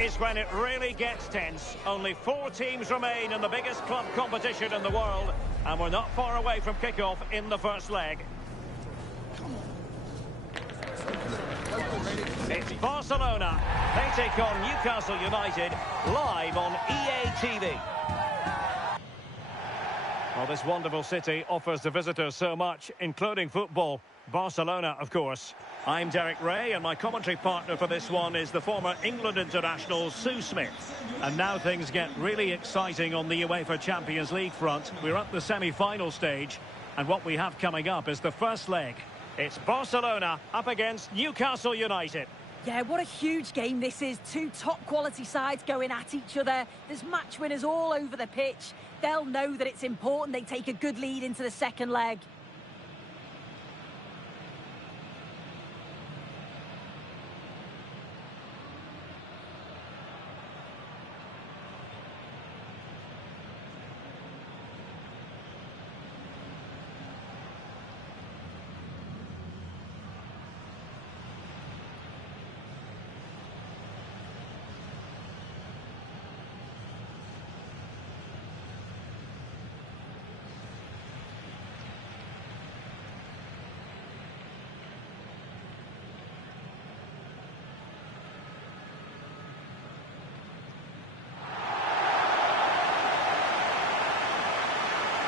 is when it really gets tense. Only 4 teams remain in the biggest club competition in the world, and we're not far away from kickoff in the first leg. It's Barcelona. They take on Newcastle United live on EA TV. Well, this wonderful city offers the visitors so much, including football. Barcelona, of course. I'm Derek Ray, and my commentary partner for this one is the former England international Sue Smith. And now things get really exciting on the UEFA Champions League front. We're at the semi-final stage, and what we have coming up is the first leg. It's Barcelona up against Newcastle United. Yeah, what a huge game this is. 2 top-quality sides going at each other. There's match winners all over the pitch. They'll know that it's important they take a good lead into the second leg.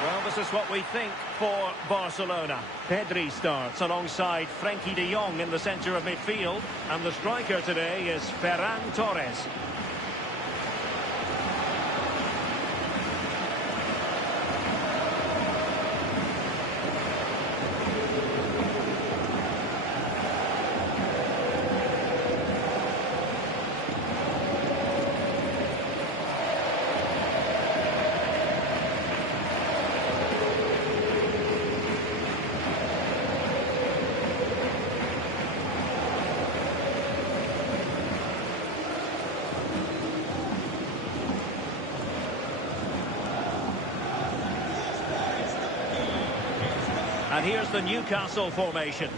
Well, this is what we think for Barcelona. Pedri starts alongside Frenkie de Jong in the centre of midfield. And the striker today is Ferran Torres. And here's the Newcastle formation.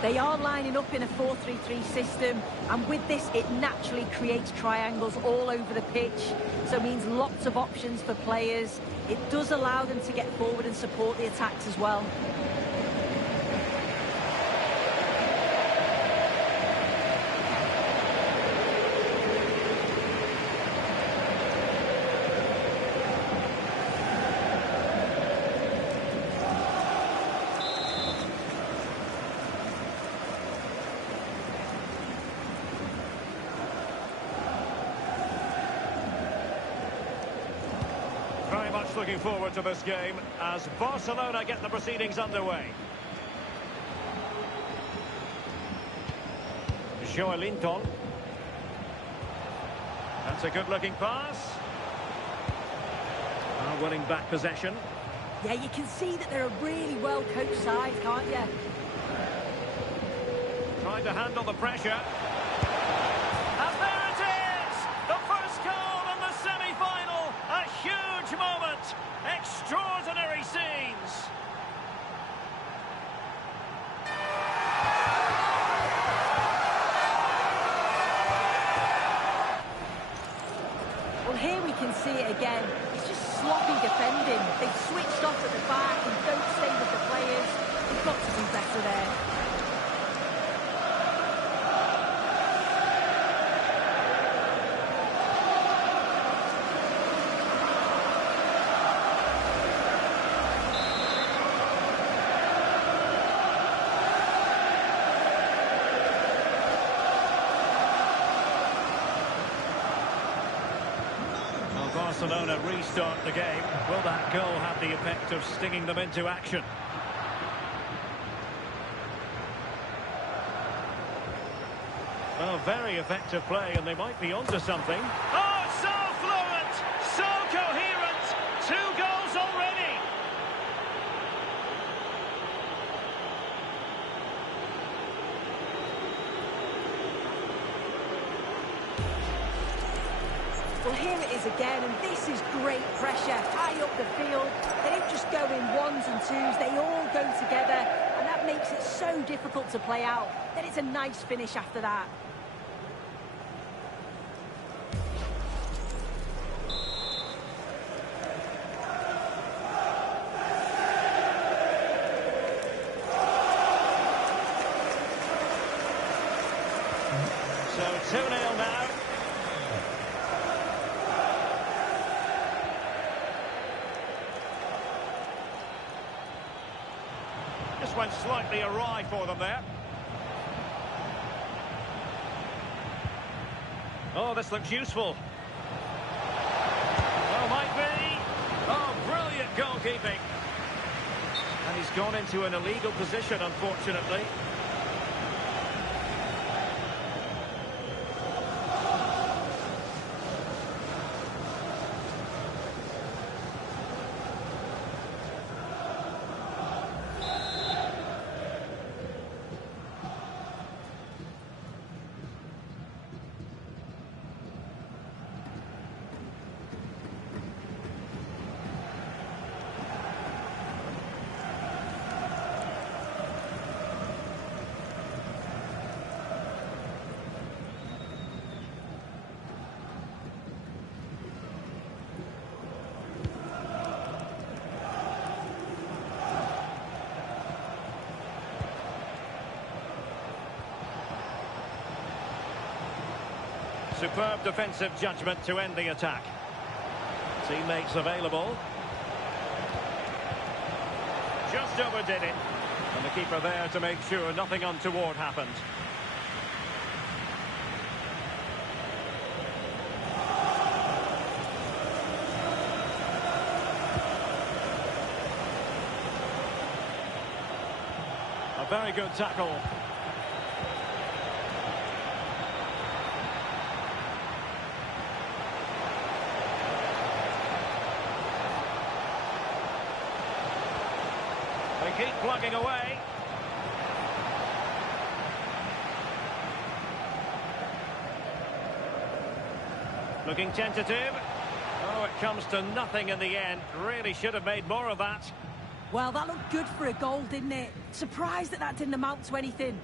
They are lining up in a 4-3-3 system, and with this it naturally creates triangles all over the pitch, so it means lots of options for players. It does allow them to get forward and support the attacks as well. Very much looking forward to this game as Barcelona get the proceedings underway. Joelinton. That's a good-looking pass. Winning back possession. Yeah, you can see that they're a really well-coached side, can't you? Trying to handle the pressure. And there it is! The first goal in the semi-final! A huge moment! Extraordinary scenes! Well, here we can see it again. It's just sloppy defending. They've switched off at the back and don't stay with the players. They've got to do better there. Barcelona restart the game. Will that goal have the effect of stinging them into action? Well, very effective play, and they might be onto something. Oh, so fluent! So coherent! 2 goals already! Well, here it is again, and this is great pressure, high up the field. They don't just go in 1s and 2s, they all go together, and that makes it so difficult to play out. Then it's a nice finish after that. 2-0 now. Just went slightly awry for them there. Oh, this looks useful. Oh, might be. Oh, brilliant goalkeeping. And he's gone into an illegal position, unfortunately. Superb defensive judgment to end the attack. Teammates available. Just overdid it. And the keeper there to make sure nothing untoward happened. A very good tackle. They keep plugging away. Looking tentative. Oh, it comes to nothing in the end. Really should have made more of that. Well, that looked good for a goal, didn't it? Surprised that that didn't amount to anything.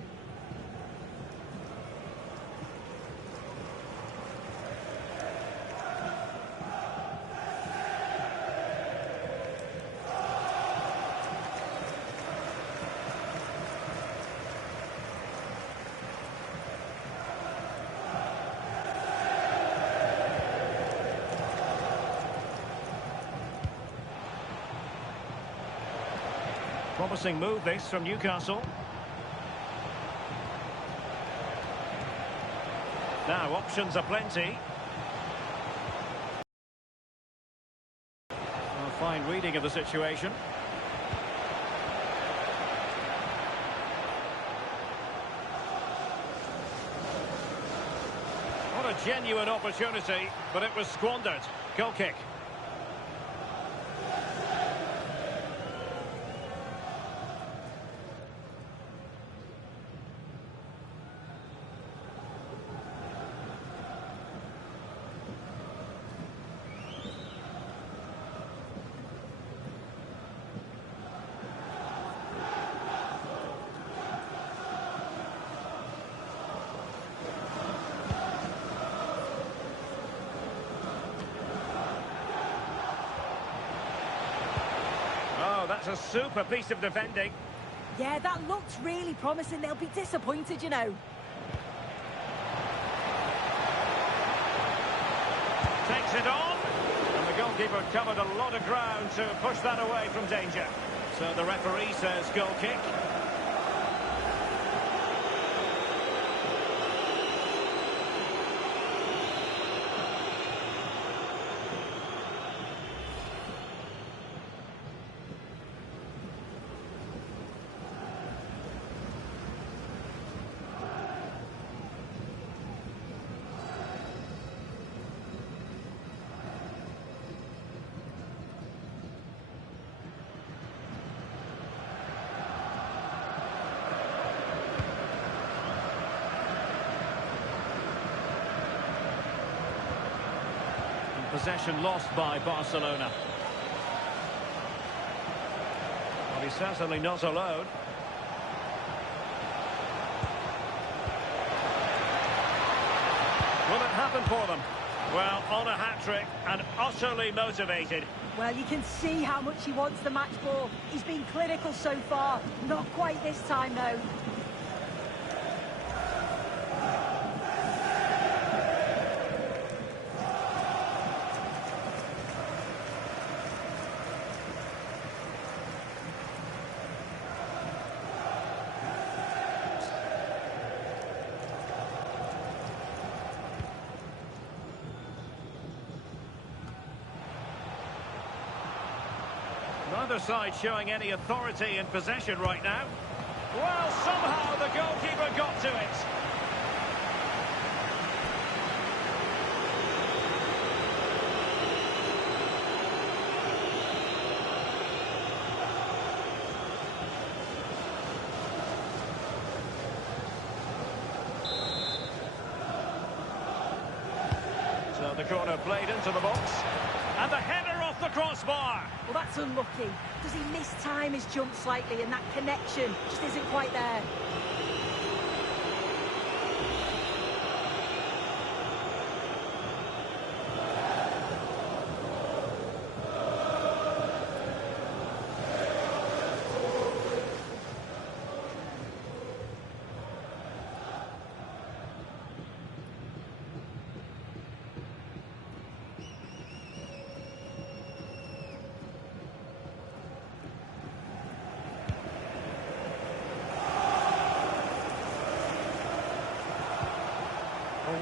Promising move this from Newcastle. Now options are plenty. A fine reading of the situation. What a genuine opportunity, but it was squandered. Goal kick. That's a super piece of defending. Yeah, that looks really promising. They'll be disappointed, you know. Takes it on. And the goalkeeper covered a lot of ground to push that away from danger. So the referee says goal kick. Possession lost by Barcelona. Well, he's certainly not alone. Will it happen for them? Well, on a hat-trick and utterly motivated. Well, you can see how much he wants the match ball. He's been clinical so far. Not quite this time, though. Neither side showing any authority in possession right now. Well, somehow the goalkeeper got to it. So the corner played into the box. And the header off the crossbar. Well, that's unlucky. Does he mistime his jump slightly, and that connection just isn't quite there?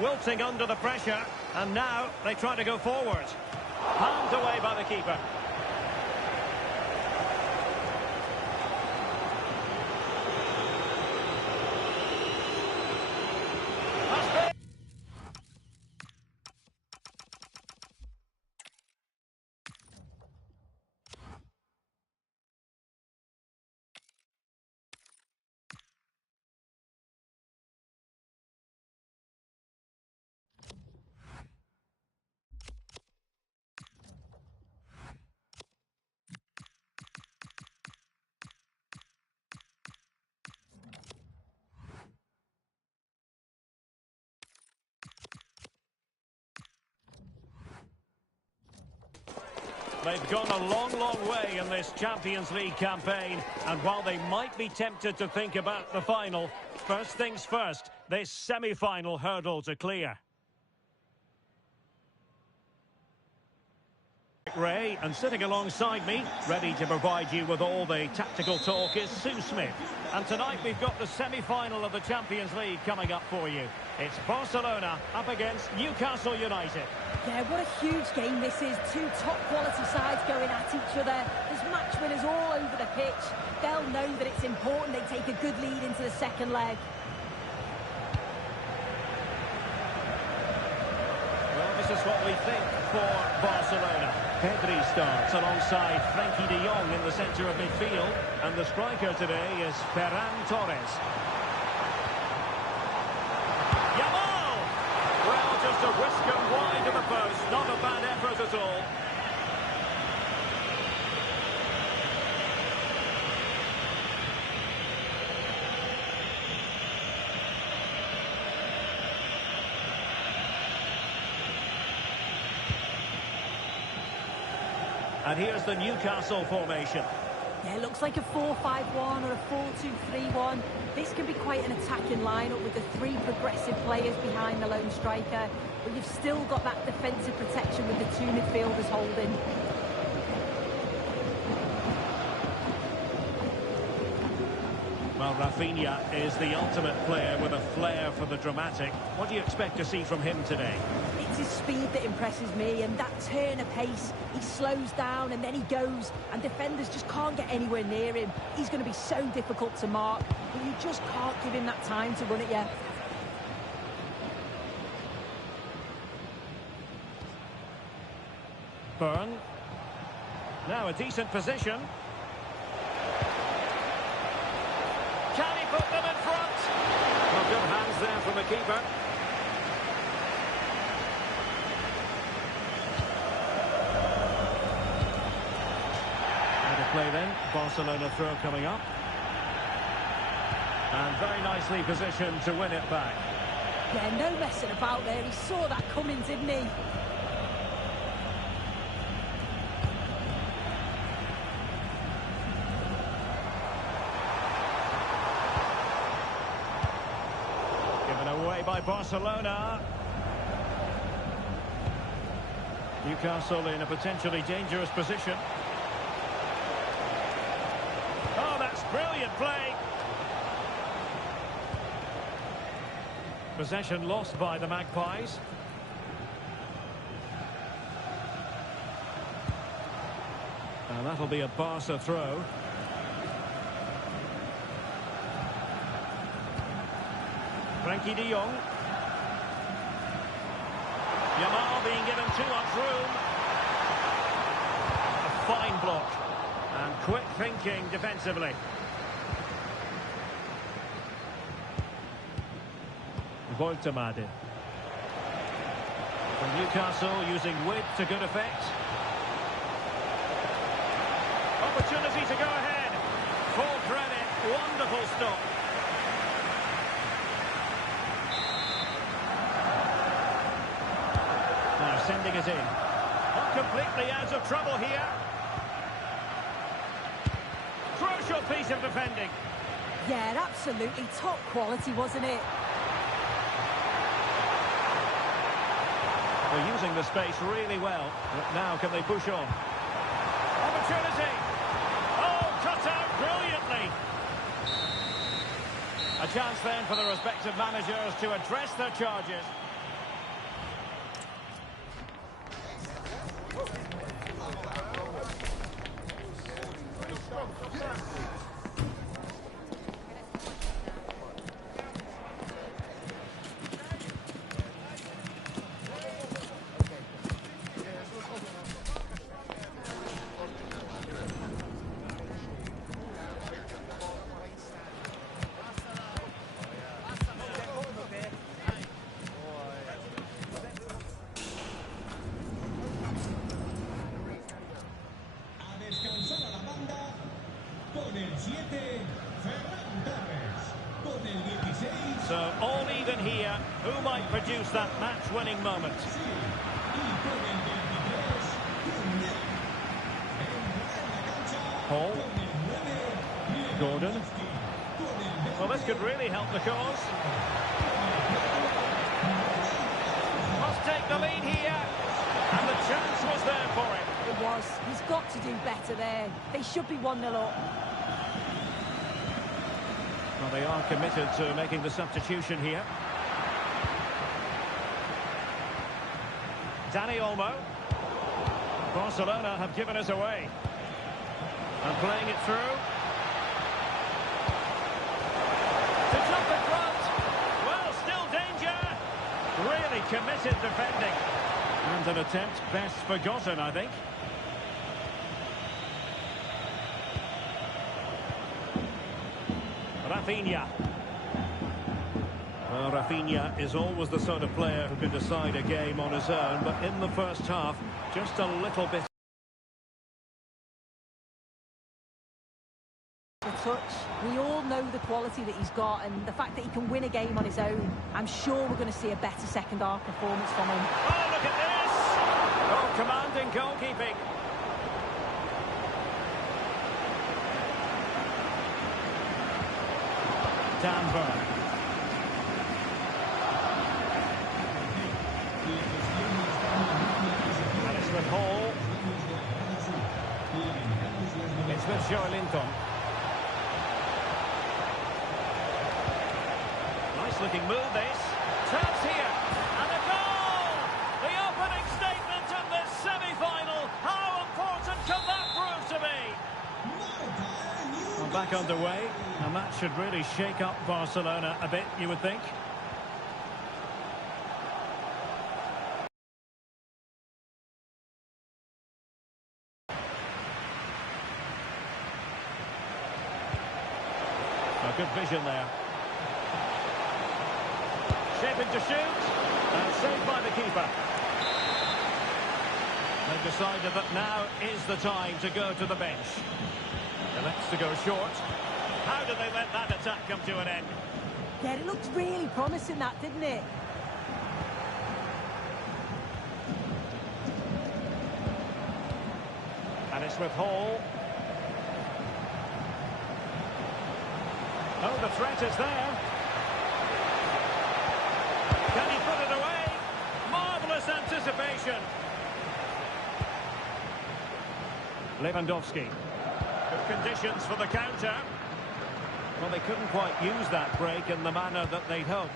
Wilting under the pressure, and now they try to go forward. Palmed away by the keeper. They've gone a long, long way in this Champions League campaign, and while they might be tempted to think about the final, first things first, this semi-final hurdle to clear. Ray, and sitting alongside me, ready to provide you with all the tactical talk, is Sue Smith. And tonight we've got the semi-final of the Champions League coming up for you. It's Barcelona up against Newcastle United. Yeah, what a huge game this is. Two top-quality sides going at each other. There's match winners all over the pitch. They'll know that it's important they take a good lead into the second leg. Well, this is what we think for Barcelona. Pedri starts alongside Frankie de Jong in the centre of midfield. And the striker today is Ferran Torres. Yamal! Well, just a whisker wide of the post. Not a bad effort at all. And here's the Newcastle formation. Yeah, it looks like a 4-5-1 or a 4-2-3-1. This can be quite an attacking lineup with the three progressive players behind the lone striker. But you've still got that defensive protection with the two midfielders holding. Well, Rafinha is the ultimate player with a flair for the dramatic. What do you expect to see from him today? It's his speed that impresses me, and that turn of pace. He slows down and then he goes, and defenders just can't get anywhere near him. He's going to be so difficult to mark, but you just can't give him that time to run it yet. Burn. Now a decent position. Can he put them in front? Well, good hands there from the keeper. Play then, Barcelona throw coming up. And very nicely positioned to win it back. Yeah, no messing about there. He saw that coming, didn't he? Given away by Barcelona. Newcastle in a potentially dangerous position. Oh, that's brilliant play. Possession lost by the Magpies. And that'll be a Barca throw. Frankie de Jong. Yamal being given too much room. A fine block. And quick thinking defensively. Voltemade. From Newcastle using width to good effect. Opportunity to go ahead. Full credit. Wonderful stop. Now sending it in. Not completely out of trouble here. Crucial piece of defending. Yeah, absolutely top quality, wasn't it? They're using the space really well. But now can they push on? Opportunity. Oh, cut out brilliantly. A chance then for the respective managers to address their charges. So all even here. Who might produce that match-winning moment? Paul. Gordon. Well, this could really help the cause. Must take the lead here. And the chance was there for him. It was. He's got to do better there. They should be 1-0 up. Well, they are committed to making the substitution here. Dani Olmo. Barcelona have given us away. And playing it through. To jump in front. Well, still danger. Really committed defending. And an attempt best forgotten, I think. Rafinha. Well, Rafinha is always the sort of player who can decide a game on his own, but in the first half, just a little bit. The touch. We all know the quality that he's got and the fact that he can win a game on his own. I'm sure we're going to see a better second half performance from him. Oh, look at this! Oh, commanding goalkeeping. Danver. And it's with Hall. It's with Joelinton. Nice looking move this. Chance here. And a goal! The opening statement in this semi-final. How important can that prove to be? Well, back underway. And that should really shake up Barcelona a bit, you would think. A good vision there. Shaping to shoot. And saved by the keeper. They've decided that now is the time to go to the bench. Elects to go short. How did they let that attack come to an end? Yeah, it looked really promising, that, didn't it? And it's with Hall. Oh, the threat is there. Can he put it away? Marvellous anticipation. Lewandowski. Good conditions for the counter. Well, they couldn't quite use that break in the manner that they'd hoped.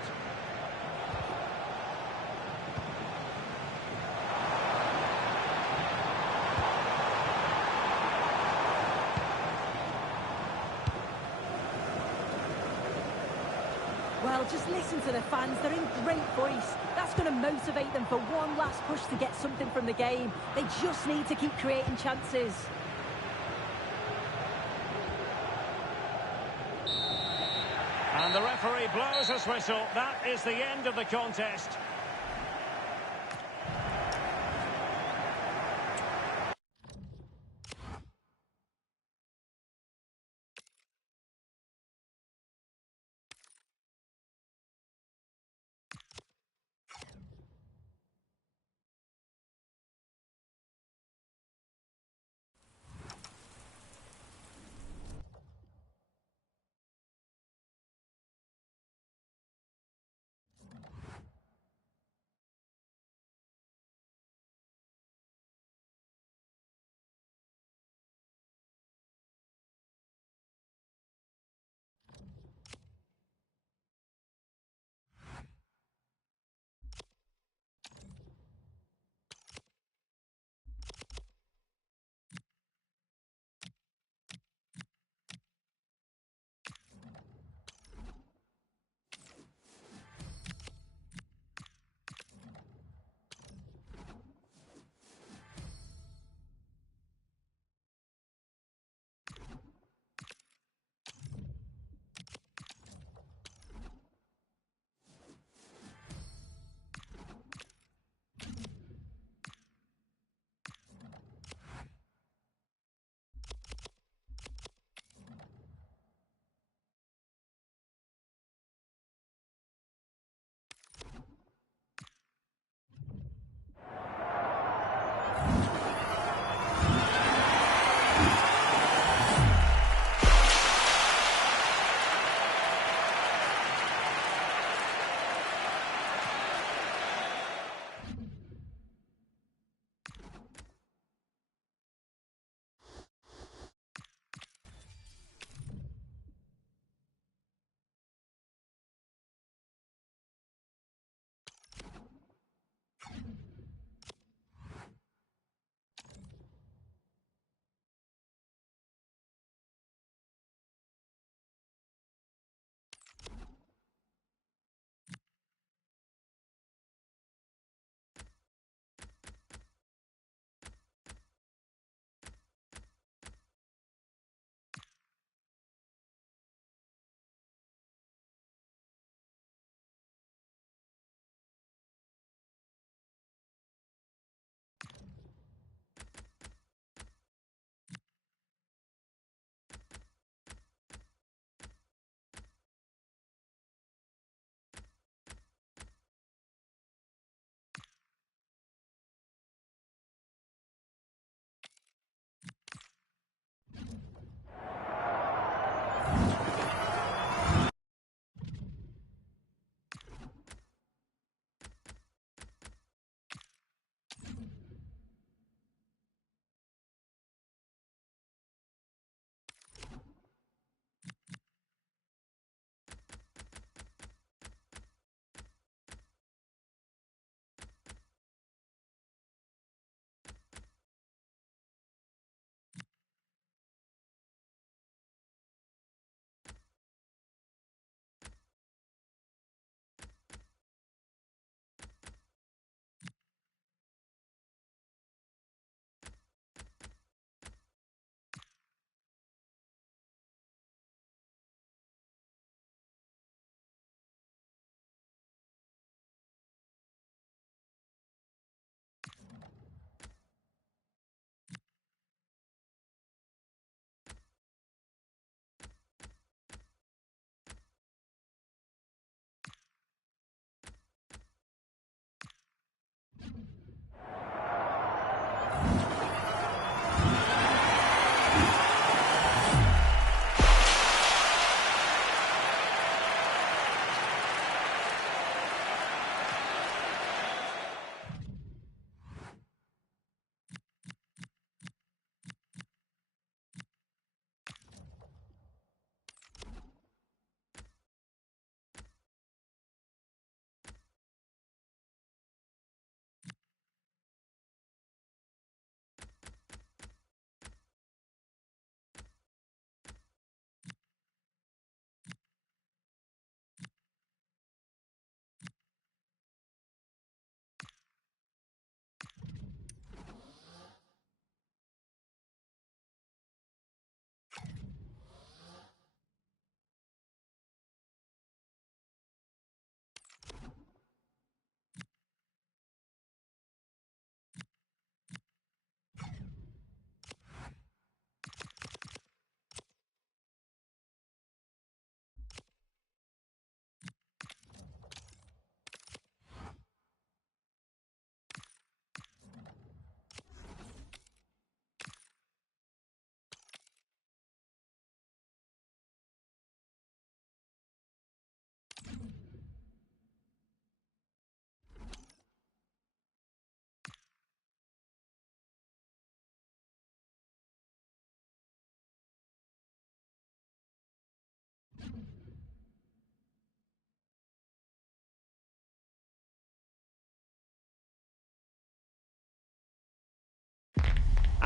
Well, just listen to the fans. They're in great voice. That's going to motivate them for one last push to get something from the game. They just need to keep creating chances. And the referee blows his whistle. That is the end of the contest.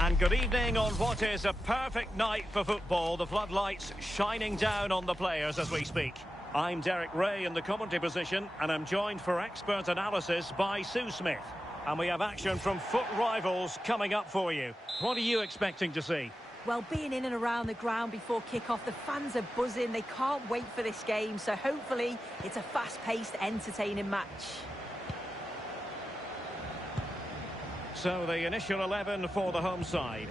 And good evening on what is a perfect night for football. The floodlights shining down on the players as we speak. I'm Derek Ray in the commentary position, and I'm joined for expert analysis by Sue Smith. And we have action from foot rivals coming up for you. What are you expecting to see? Well, being in and around the ground before kick-off, the fans are buzzing. They can't wait for this game, so hopefully it's a fast-paced, entertaining match. So the initial 11 for the home side.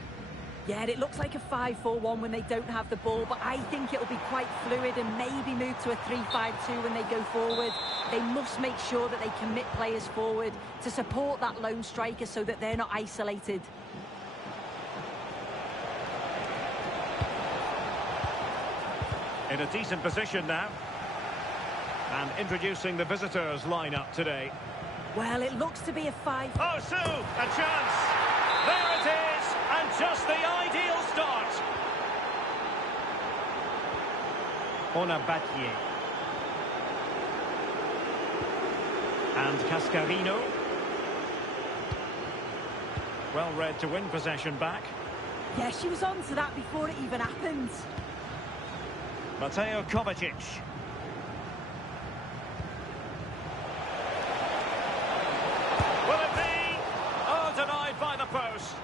Yeah, it looks like a 5-4-1 when they don't have the ball, but I think it'll be quite fluid and maybe move to a 3-5-2 when they go forward. They must make sure that they commit players forward to support that lone striker so that they're not isolated. In a decent position now. And introducing the visitors lineup today. Well, it looks to be a 5... Oh, Sue, a chance! There it is! And just the ideal start! Onabatier. And Cascarino. Well read to win possession back. Yeah, she was on to that before it even happened. Mateo Kovacic. Will it be? Oh, denied by the post.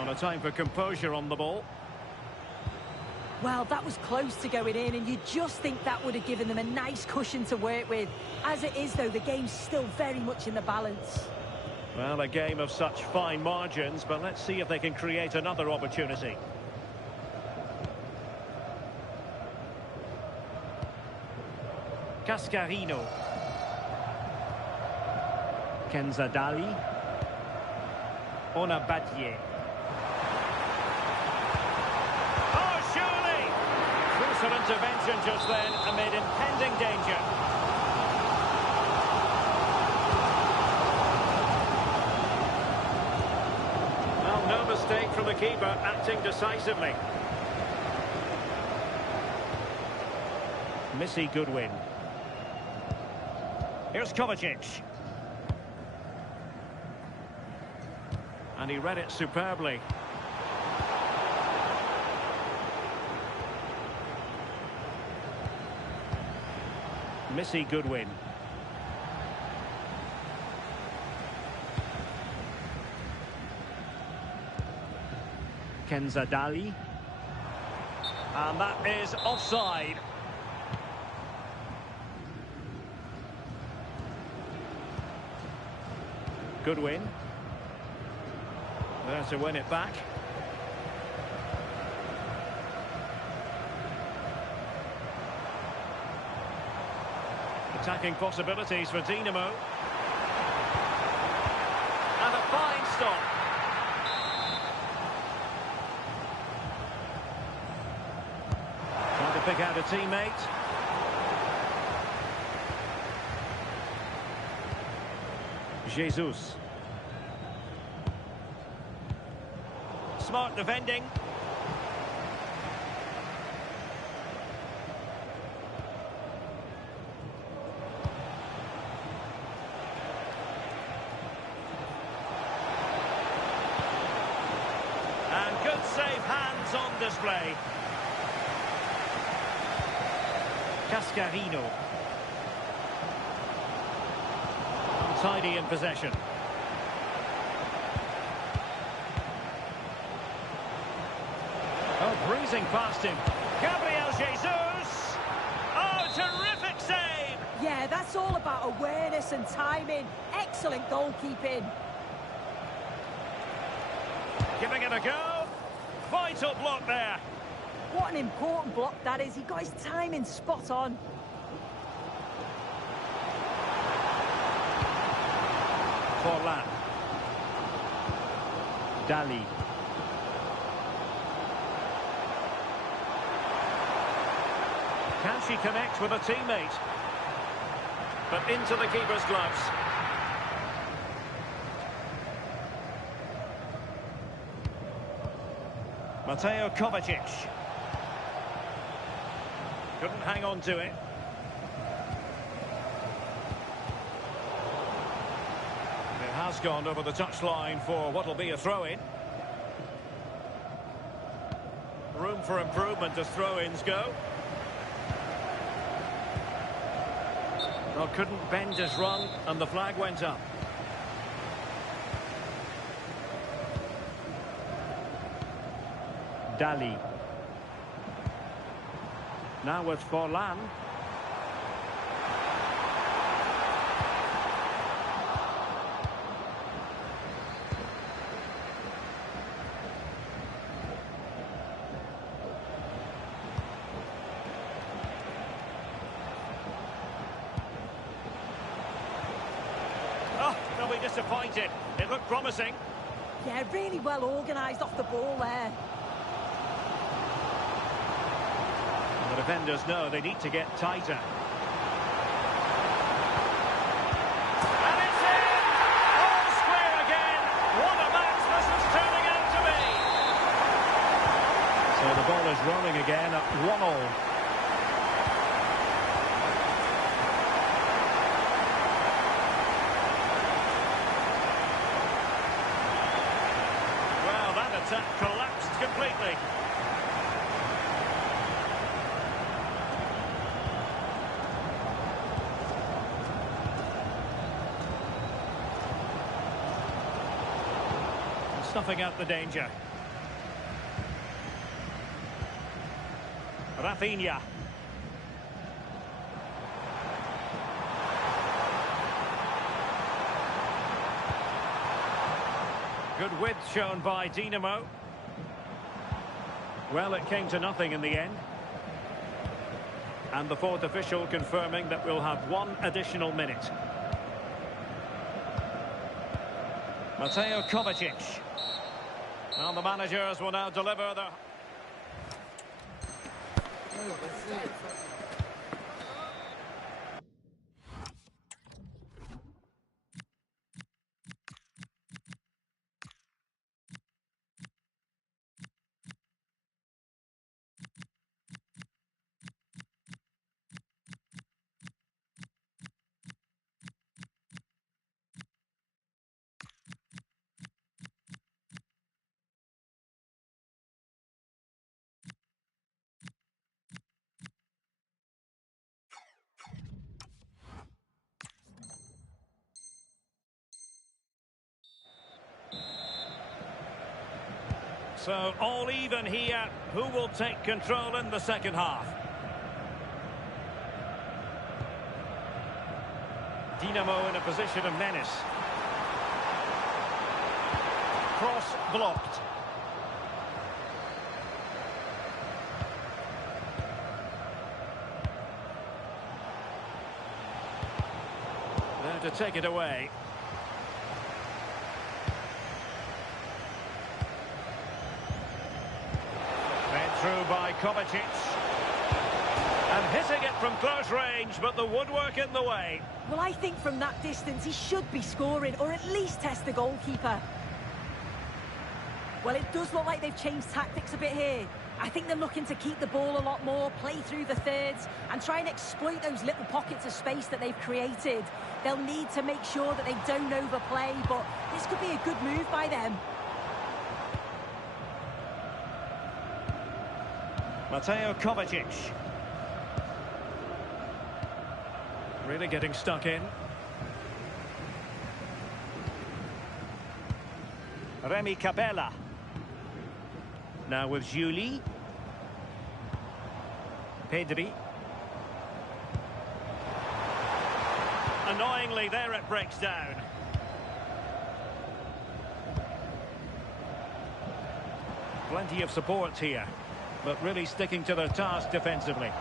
On a time for composure on the ball. Well, that was close to going in, and you just think that would have given them a nice cushion to work with. As it is, though, the game's still very much in the balance. Well, a game of such fine margins, but let's see if they can create another opportunity. Cascarino. Kenzadali. Onabatier. Oh, surely! Crucial intervention just then amid impending danger. Well, no mistake from the keeper, acting decisively. Missy Goodwin. Here's Kovacic. And he read it superbly. Missy Goodwin. Kenzadali. And that is offside. Goodwin. There to win it back. Attacking possibilities for Dinamo. And a fine stop. Trying to pick out a teammate. Jesus. Smart defending. And good safe hands on display. Cascarino. Tidy in possession. Oh, breezing past him. Gabriel Jesus! Oh, terrific save! Yeah, that's all about awareness and timing. Excellent goalkeeping. Giving it a go. Vital block there. What an important block that is. He got his timing spot on. Forlan. Dali. Can she connect with a teammate? But into the keeper's gloves. Mateo Kovacic. Couldn't hang on to it. It has gone over the touchline for what will be a throw-in. Room for improvement as throw-ins go. Well, couldn't bend his run, and the flag went up. Dali. Now with Forlan. Oh, they'll be disappointed. It looked promising. Yeah, really well organised off the ball there. The defenders know they need to get tighter. And it's in! All square again! What a match this is turning out to be! So the ball is rolling again at 1-1. Well, that attack collapsed completely. Snuffing out the danger. Rafinha. Good width shown by Dinamo. Well, it came to nothing in the end. And the fourth official confirming that we'll have one additional minute. Mateo Kovacic. Well, the managers will now deliver the... So, all even here. Who will take control in the second half? Dinamo in a position of menace. Cross blocked. There to take it away. Through by Kovacic. And hitting it from close range, but the woodwork in the way. Well, I think from that distance he should be scoring, or at least test the goalkeeper. Well, it does look like they've changed tactics a bit here. I think they're looking to keep the ball a lot more, play through the thirds, and try and exploit those little pockets of space that they've created. They'll need to make sure that they don't overplay, but this could be a good move by them. Mateo Kovacic. Really getting stuck in. Remy Capella. Now with Julie. Pedri. Annoyingly, there it breaks down. Plenty of support here, but really sticking to their task defensively.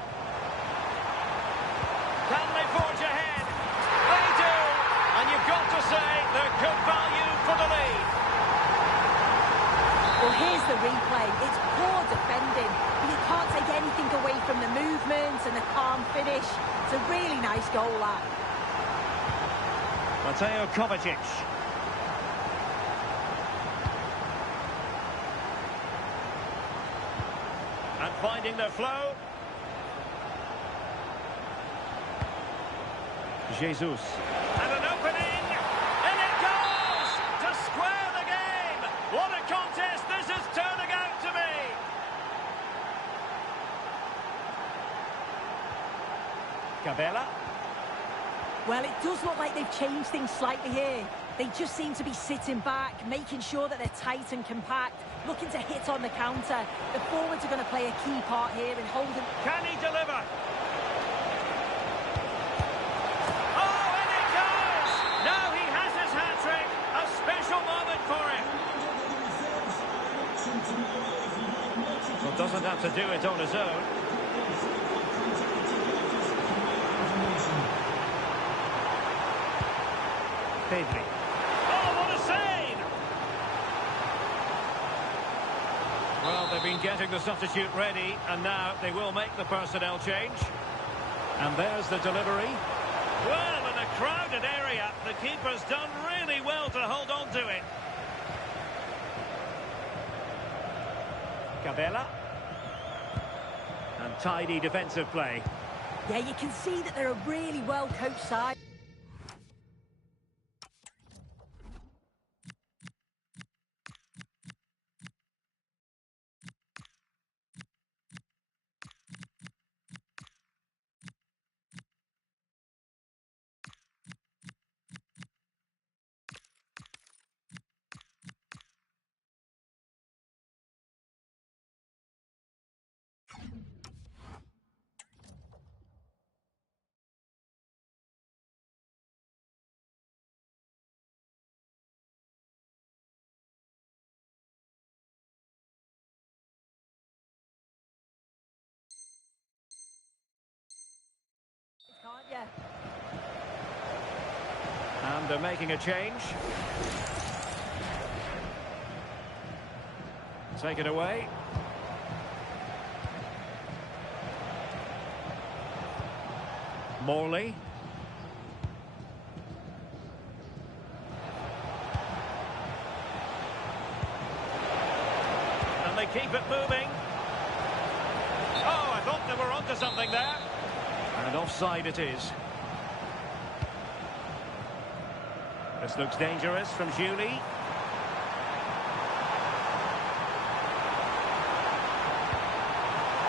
Can they forge ahead? They do! And you've got to say they're good value for the lead. Well, here's the replay. It's poor defending, but you can't take anything away from the movement and the calm finish. It's a really nice goal, that. Mateo Kovacic. And finding their flow. Jesus. And an opening. And it goes! To square the game! What a contest this is turning out to be! Cabela. Well, it does look like they've changed things slightly here. They just seem to be sitting back, making sure that they're tight and compact, looking to hit on the counter. The forwards are going to play a key part here in holding... Can he deliver? Oh, and it goes! Now he has his hat-trick. A special moment for him. Well, doesn't have to do it on his own. Pedri. Oh, what a save! Well, they've been getting the substitute ready, and now they will make the personnel change. And there's the delivery. Well, in a crowded area, the keeper's done really well to hold on to it. Cabela. And tidy defensive play. Yeah, you can see that they're a really well-coached side. Can't you? And they're making a change. Take it away. Morley. And they keep it moving. Oh, I thought they were onto something there. And offside it is. This looks dangerous from Julie.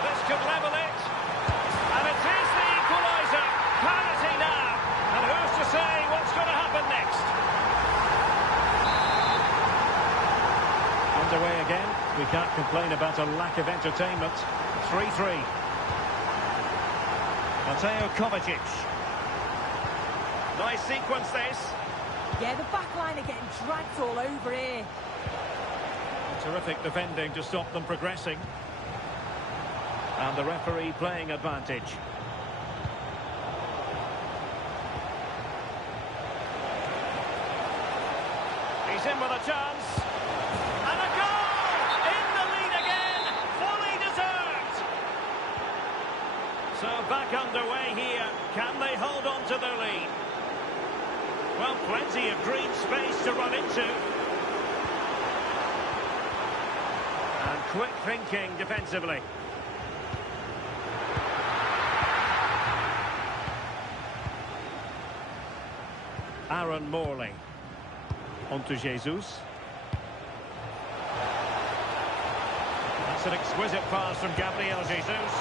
This could level it. And it is the equaliser. Parity now. And who's to say what's going to happen next? Underway again. We can't complain about a lack of entertainment. 3-3. Mateo Kovacic. Nice sequence this. Yeah, the back line are getting dragged all over here. Terrific defending to stop them progressing. And the referee playing advantage. He's in with a chance. And a goal! In the lead again! Fully deserved! So back underway here. Can they hold on to their lead? Well, plenty of green space to run into. And quick thinking defensively. Aaron Morley. On to Jesus. That's an exquisite pass from Gabriel Jesus.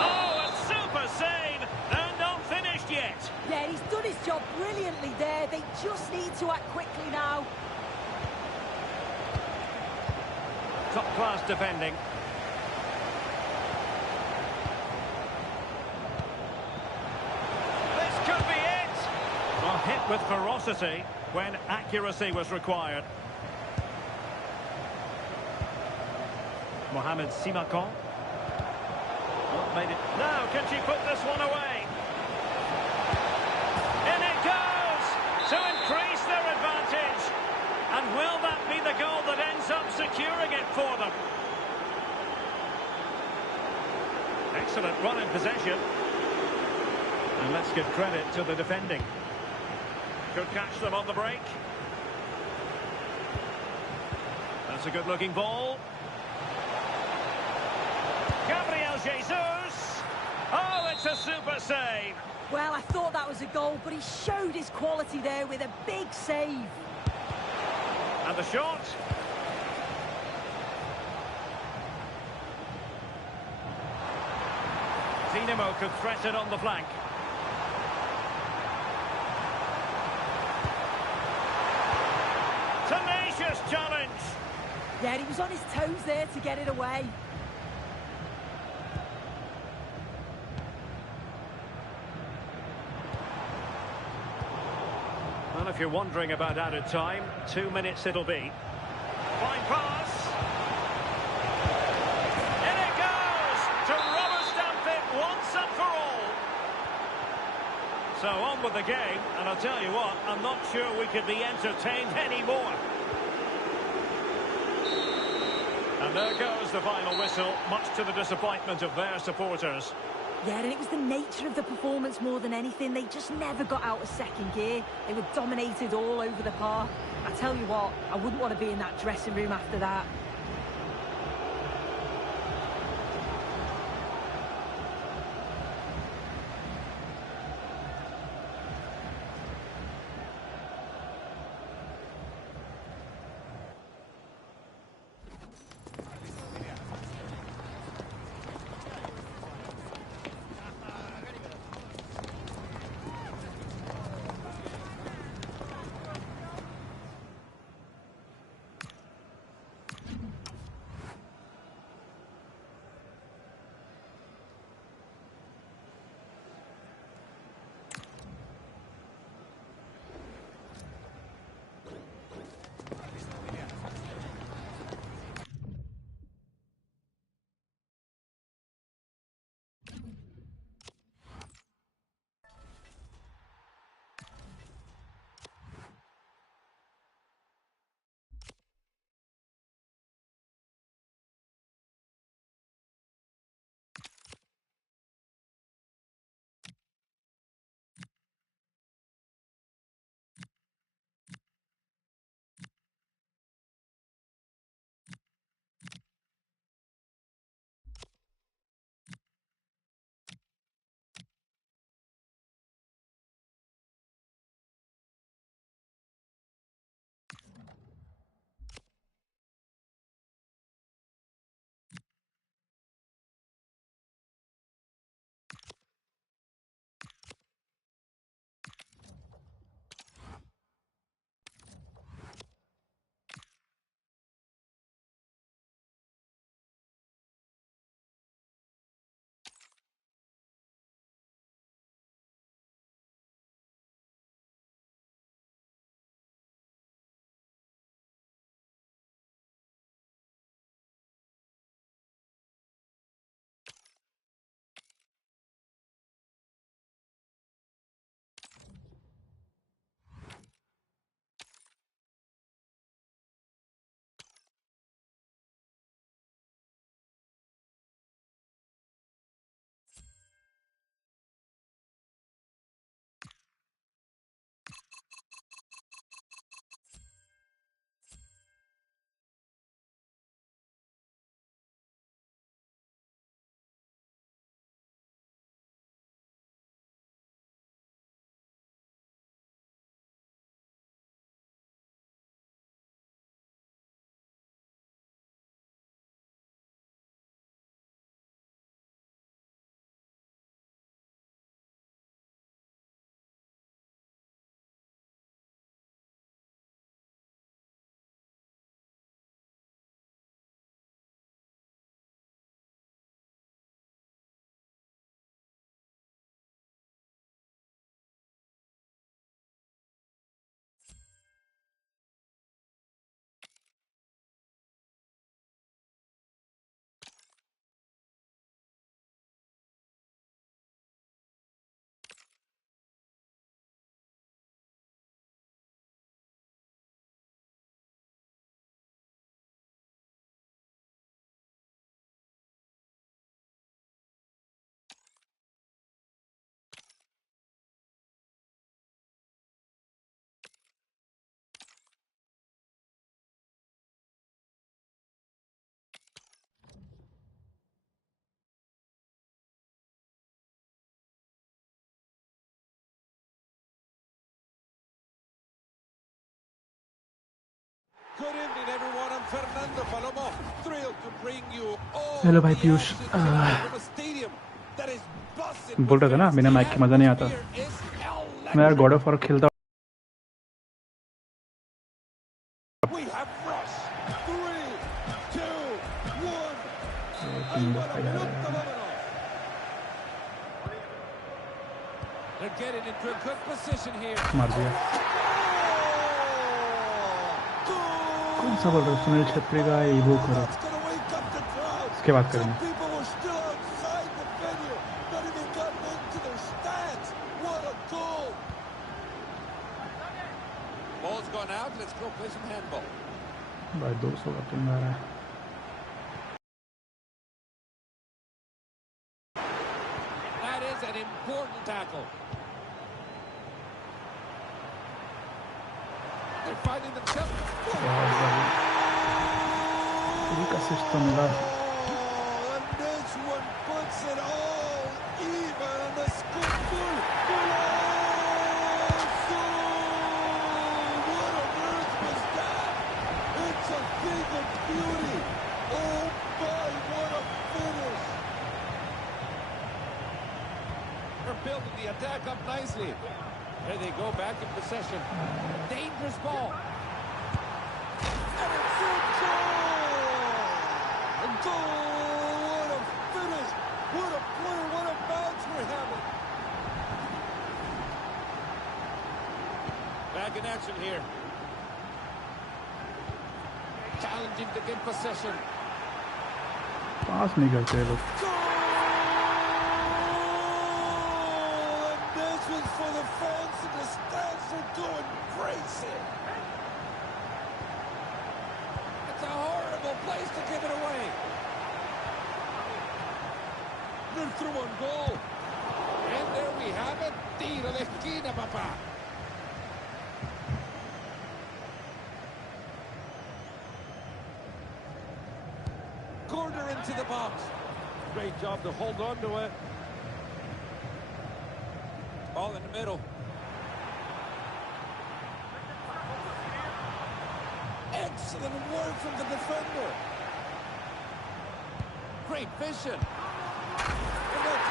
Oh, a super save! And not finished yet. Yeah, he's done his job brilliantly there. They just need to act quickly now. Top-class defending. This could be it! Well, hit with ferocity when accuracy was required. Mohamed Simakon. Oh, made it. Now, can she put this one away? In it goes! To increase their advantage. And will that be the goal that ends up securing it for them? Excellent run in possession. And let's give credit to the defending. Could catch them on the break. That's a good-looking ball. Gabriel Jesus! Oh, it's a super save! Well, I thought that was a goal, but he showed his quality there with a big save. And the shot. Dinamo could threaten on the flank. Yeah, he was on his toes there to get it away. Well, if you're wondering about added time, 2 minutes it'll be. Fine pass. In it goes to rubber stamp it once and for all. So on with the game, and I'll tell you what, I'm not sure we could be entertained anymore. And there goes the final whistle, much to the disappointment of their supporters. Yeah, and it was the nature of the performance more than anything. They just never got out of second gear. They were dominated all over the park. I tell you what, I wouldn't want to be in that dressing room after that. Good evening, everyone. I'm Fernando Palomo, thrilled to bring you all hello भाई Piyush from a stadium that is buzzing. बोल रहा था ना बिना mic के मजा नहीं आता मैं यार गॉड ऑफ वॉर खेलता We have rush, thrill, King falla. They're getting into a good position here. मार दिया. कौन सा बोल रहा है? सुनील छेत्री का ईवो करो. इसके बाद करेंगे. Ball's gone out. Let's go play some handball. भाई 200 का पिंग आ रहा है. That is an important tackle. They're finding themselves. एक असिस्ट तो मिला. And this one puts it all even on the scoreboard. What on earth was that? It's a thing of beauty. Oh my, what a finish. They're building the attack up nicely. There they go, back in possession. Dangerous ball. And it's a goal! A goal! What a finish! What a play! What a bounce we're having! Back in action here. Challenging to get possession. पास नहीं करते लोग. For the fans in the stands are going crazy. It's a horrible place to give it away. They're through on goal. And there we have it. Tiro de esquina, papá. Corner into the box. Great job to hold on to it. Ball in the middle. Excellent work from the defender. Great vision. And that's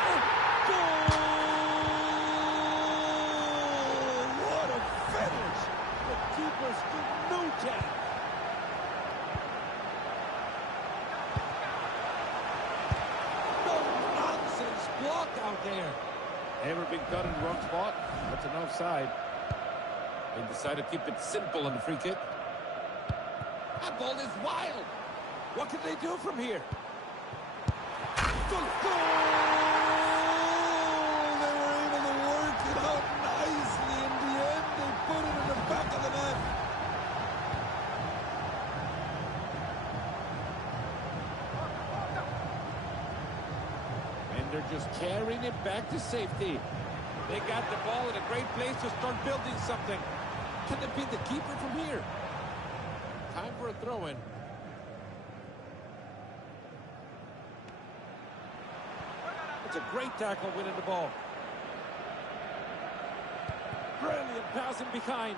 goal! What a finish! The keeper stood no chance. No nonsense block out there. Ever been cut in the wrong spot? That's an offside. They decide to keep it simple on the free kick. That ball is wild. What can they do from here? Goal! They were able to work it out nicely. In the end, they put it in the back of the net. They're just carrying it back to safety. They got the ball in a great place to start building something. Can it be the keeper from here? Time for a throw-in. It's a great tackle winning the ball. Brilliant passing behind.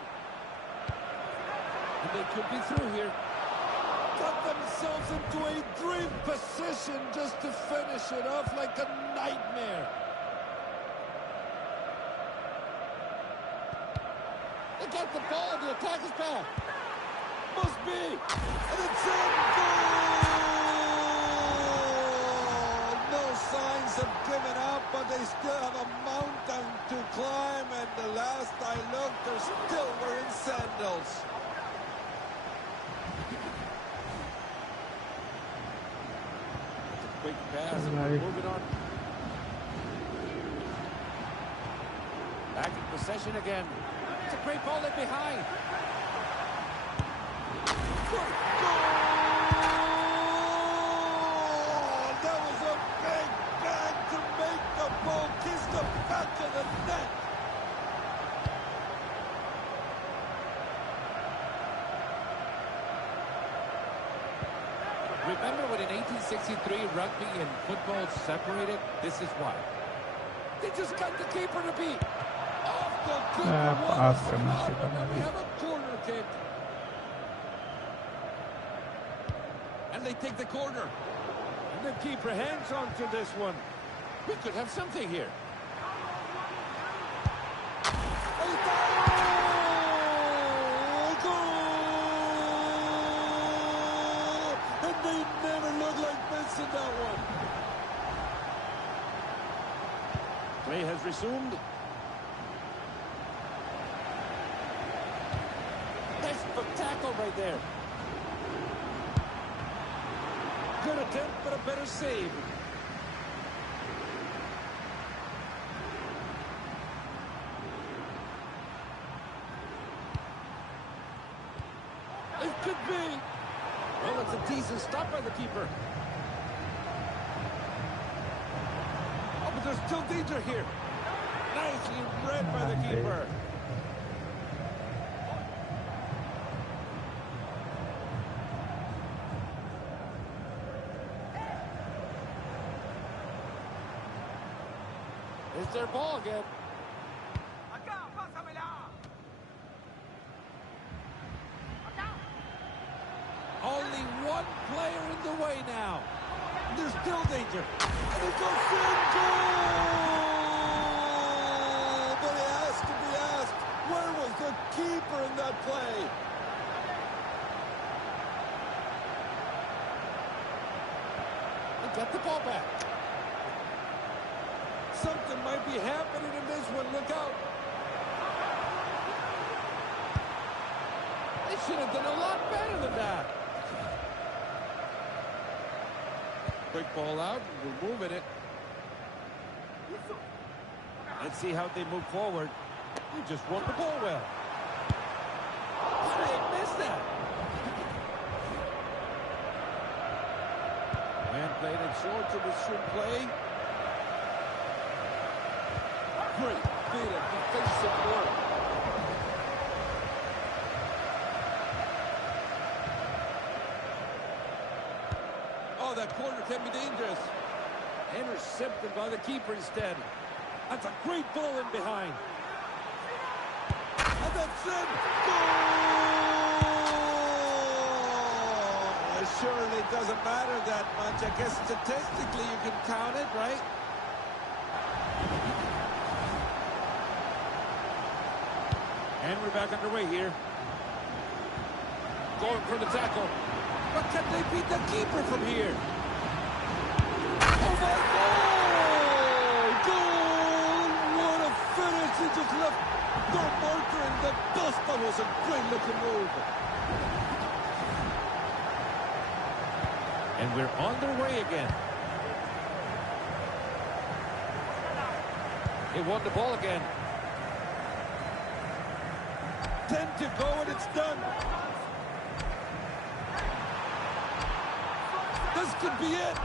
And they could be through here. Got themselves into a dream position just to finish it off like a nightmare. They got the ball, the attack is back. Must be. And it's in goal! No signs of giving up, but they still have a mountain to climb, and the last I looked, they're still wearing sandals. Quick pass, moving on. Back in possession again. It's a great ball in behind. Goal! That was a big bang to make the ball kiss the back of the net. Remember when in 1863 rugby and football separated? This is why. They just got the keeper to beat. Off the keeper. We have a corner kick. And they take the corner. And the keeper hangs on to this one. We could have something here. They never look like this chance in that one. Play has resumed. Desperate tackle right there. Good attempt, but a better save. It could be. Well, it's a decent stop by the keeper. Oh, but there's still danger here. Nicely read by the keeper. It's their ball again. Only one player in the way now. There's still danger. And it goes in. Goal! But it has to be asked, where was the keeper in that play? He got the ball back. Something might be happening in this one. Look out. They should have done a lot better than that. Quick ball out. We're moving it. Let's see how they move forward. He just won the ball well. They missed that. Man played it short to resume play. Great bit of defensive work. Oh, that corner can be dangerous. Intercepted by the keeper instead. That's a great ball in behind. And that's it. Goal! It surely doesn't matter that much. I guess statistically you can count it, right? And we're back underway here. Going for the tackle. But can they beat the keeper from here? Oh, my goal! Goal! What a finish! He just left the marker in the dust. That was a great-looking move. And we're on their way again. He won the ball again. 10 to go and it's done. This could be it.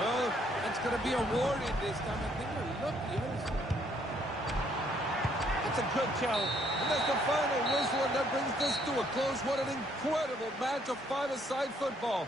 Well, it's going to be a warning this time. I think we're lucky. It's a good challenge. And that's the final whistle, and that brings this to a close. What an incredible match of five-a-side football.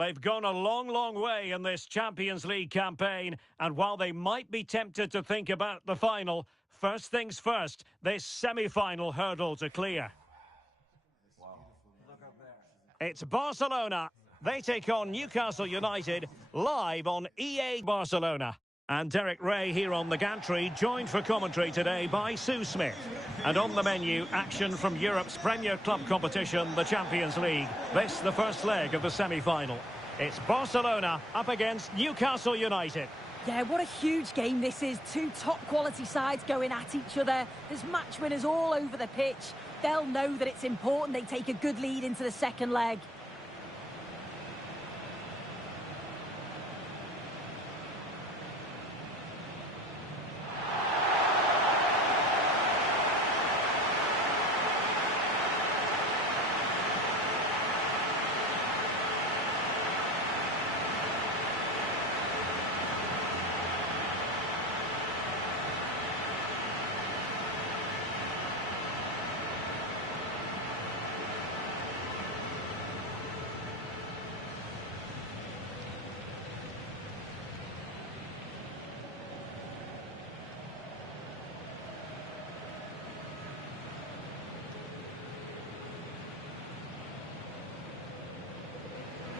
They've gone a long, long way in this Champions League campaign, and while they might be tempted to think about the final, first things first, this semi-final hurdle to clear. It's Barcelona. They take on Newcastle United live on EA Barcelona. And Derek Ray here on the gantry, joined for commentary today by Sue Smith. And on the menu, action from Europe's premier club competition, the Champions League. This, the first leg of the semi-final. It's Barcelona up against Newcastle United. Yeah, what a huge game this is. Two top-quality sides going at each other. There's match winners all over the pitch. They'll know that it's important they take a good lead into the second leg.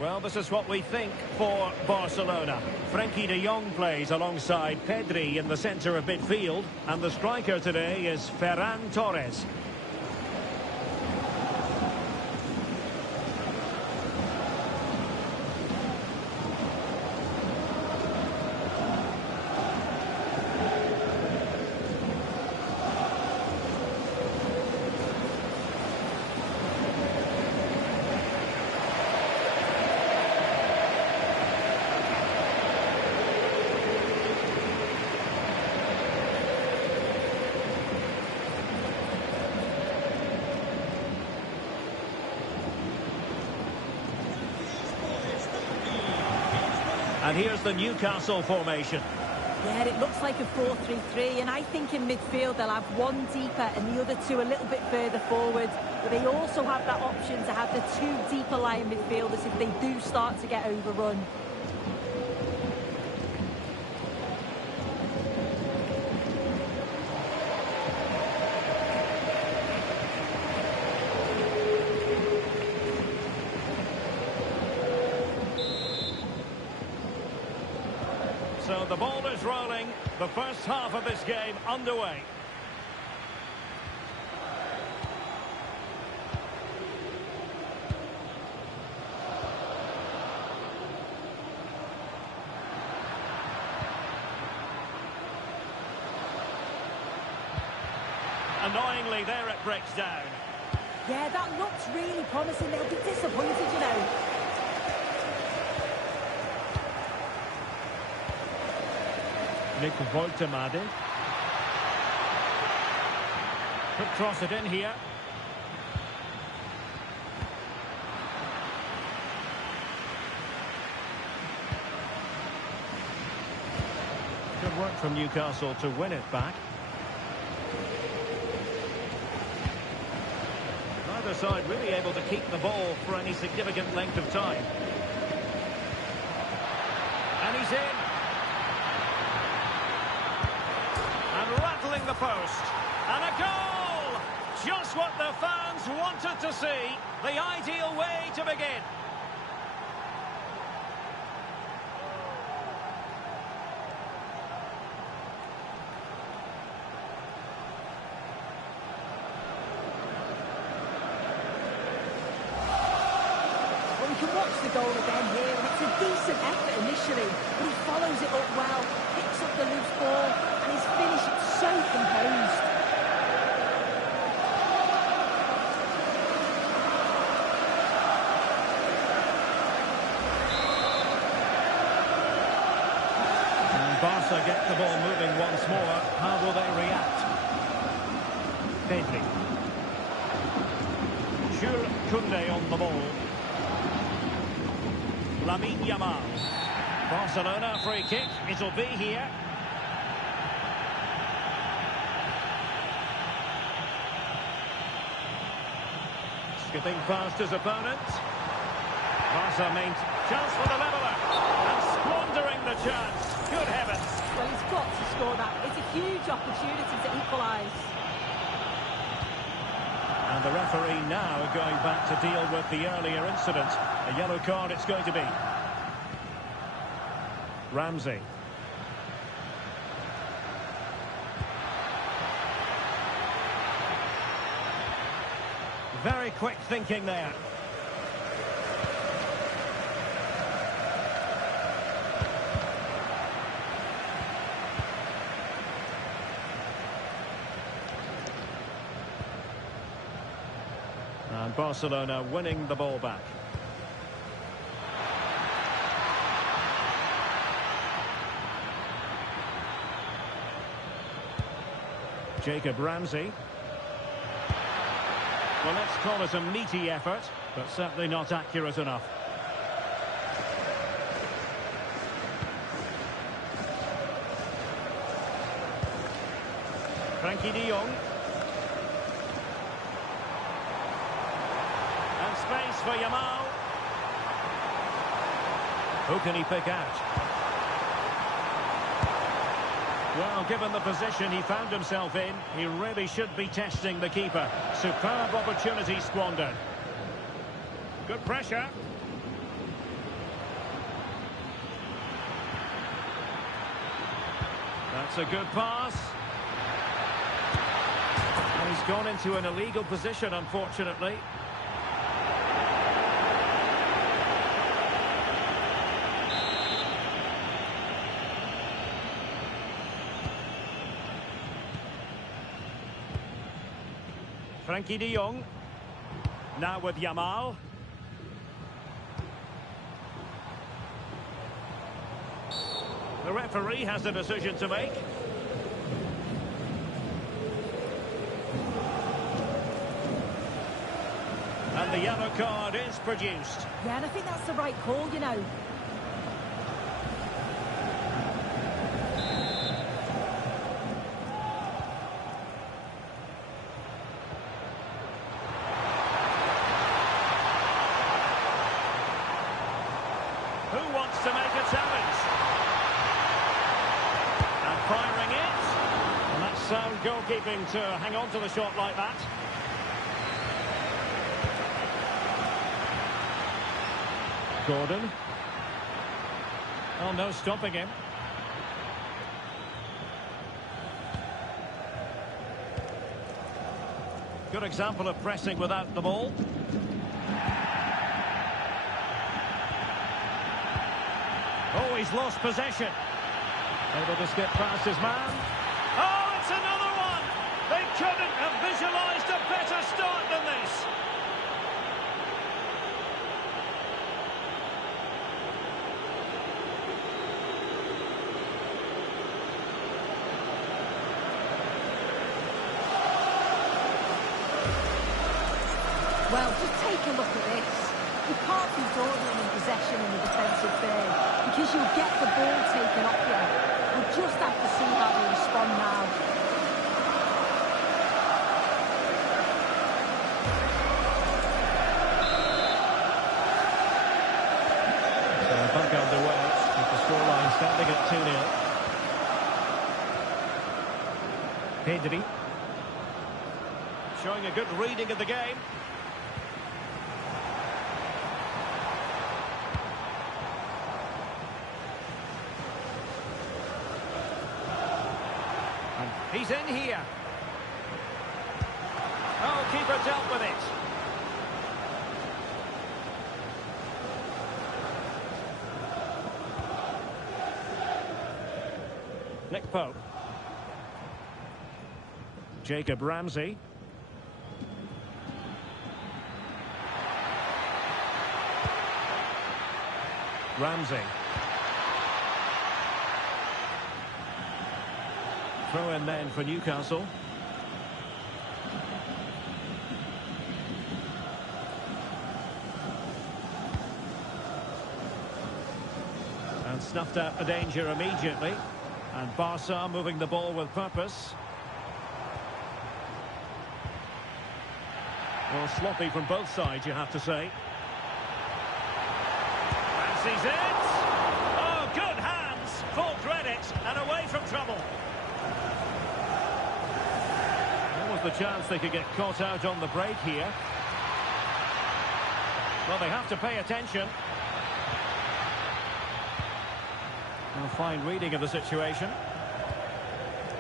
Well, this is what we think for Barcelona. Frenkie de Jong plays alongside Pedri in the centre of midfield. And the striker today is Ferran Torres. And here's the Newcastle formation. Yeah, it looks like a 4-3-3, and I think in midfield they'll have one deeper and the other two a little bit further forward. But they also have that option to have the two deeper lying midfielders if they do start to get overrun. So the ball is rolling, the first half of this game underway. Annoyingly, there it breaks down. Yeah, that looks really promising. They'll be disappointed, you know. Nick Woltemade. Could cross it in here. Good work from Newcastle to win it back. Neither side really able to keep the ball for any significant length of time. And he's in. Rattling the post. And a goal! Just what the fans wanted to see. The ideal way to begin. Well, we can watch the goal again here, and it's a decent effort initially, but he follows it up well, picks up the loose ball, and his finish is so composed. And Barca get the ball moving once more. How will they react? Pedri. Jules Koundé on the ball. Lamine Yamal. Barcelona free kick. It'll be here. Skipping past his opponent. Barca Chance for the leveller. And squandering the chance. Good heavens. Well, he's got to score that. It's a huge opportunity to equalise. And the referee now going back to deal with the earlier incident. A yellow card it's going to be. Ramsey. Very quick thinking there. And Barcelona winning the ball back. Jacob Ramsey. Well, let's call it a meaty effort, but certainly not accurate enough. Frankie de Jong. And space for Yamal. Who can he pick out? Well, given the position he found himself in, he really should be testing the keeper. Superb opportunity squandered. Good pressure. That's a good pass. And he's gone into an illegal position, unfortunately. Frankie de Jong. Now with Yamal. The referee has a decision to make. And the yellow card is produced. Yeah, and I think that's the right call, you know. Who wants to make a challenge? And firing it. And that's sound goalkeeping to hang on to the shot like that. Gordon. Oh, no stopping him. Good example of pressing without the ball. Oh, he's lost possession. Able to skip past his man. Oh, it's another one! They couldn't have visualised a better start than this. Well, just take a look at this. You can't be dawdling in possession in the defensive third because you'll get the ball taken off you. We'll just have to see how they respond now. Back underway with the scoreline standing at 2-0. Pedri. Showing a good reading of the game. He's in here. Oh, keeper dealt with it. Nick Pope. Jacob Ramsey. Ramsey. Throw in then for Newcastle. And snuffed out the danger immediately. And Barca moving the ball with purpose. Well, sloppy from both sides, you have to say. And Sees it. Oh, good hands. Full credit and away from trouble. What was the chance they could get caught out on the break here? Well, they have to pay attention. A fine reading of the situation.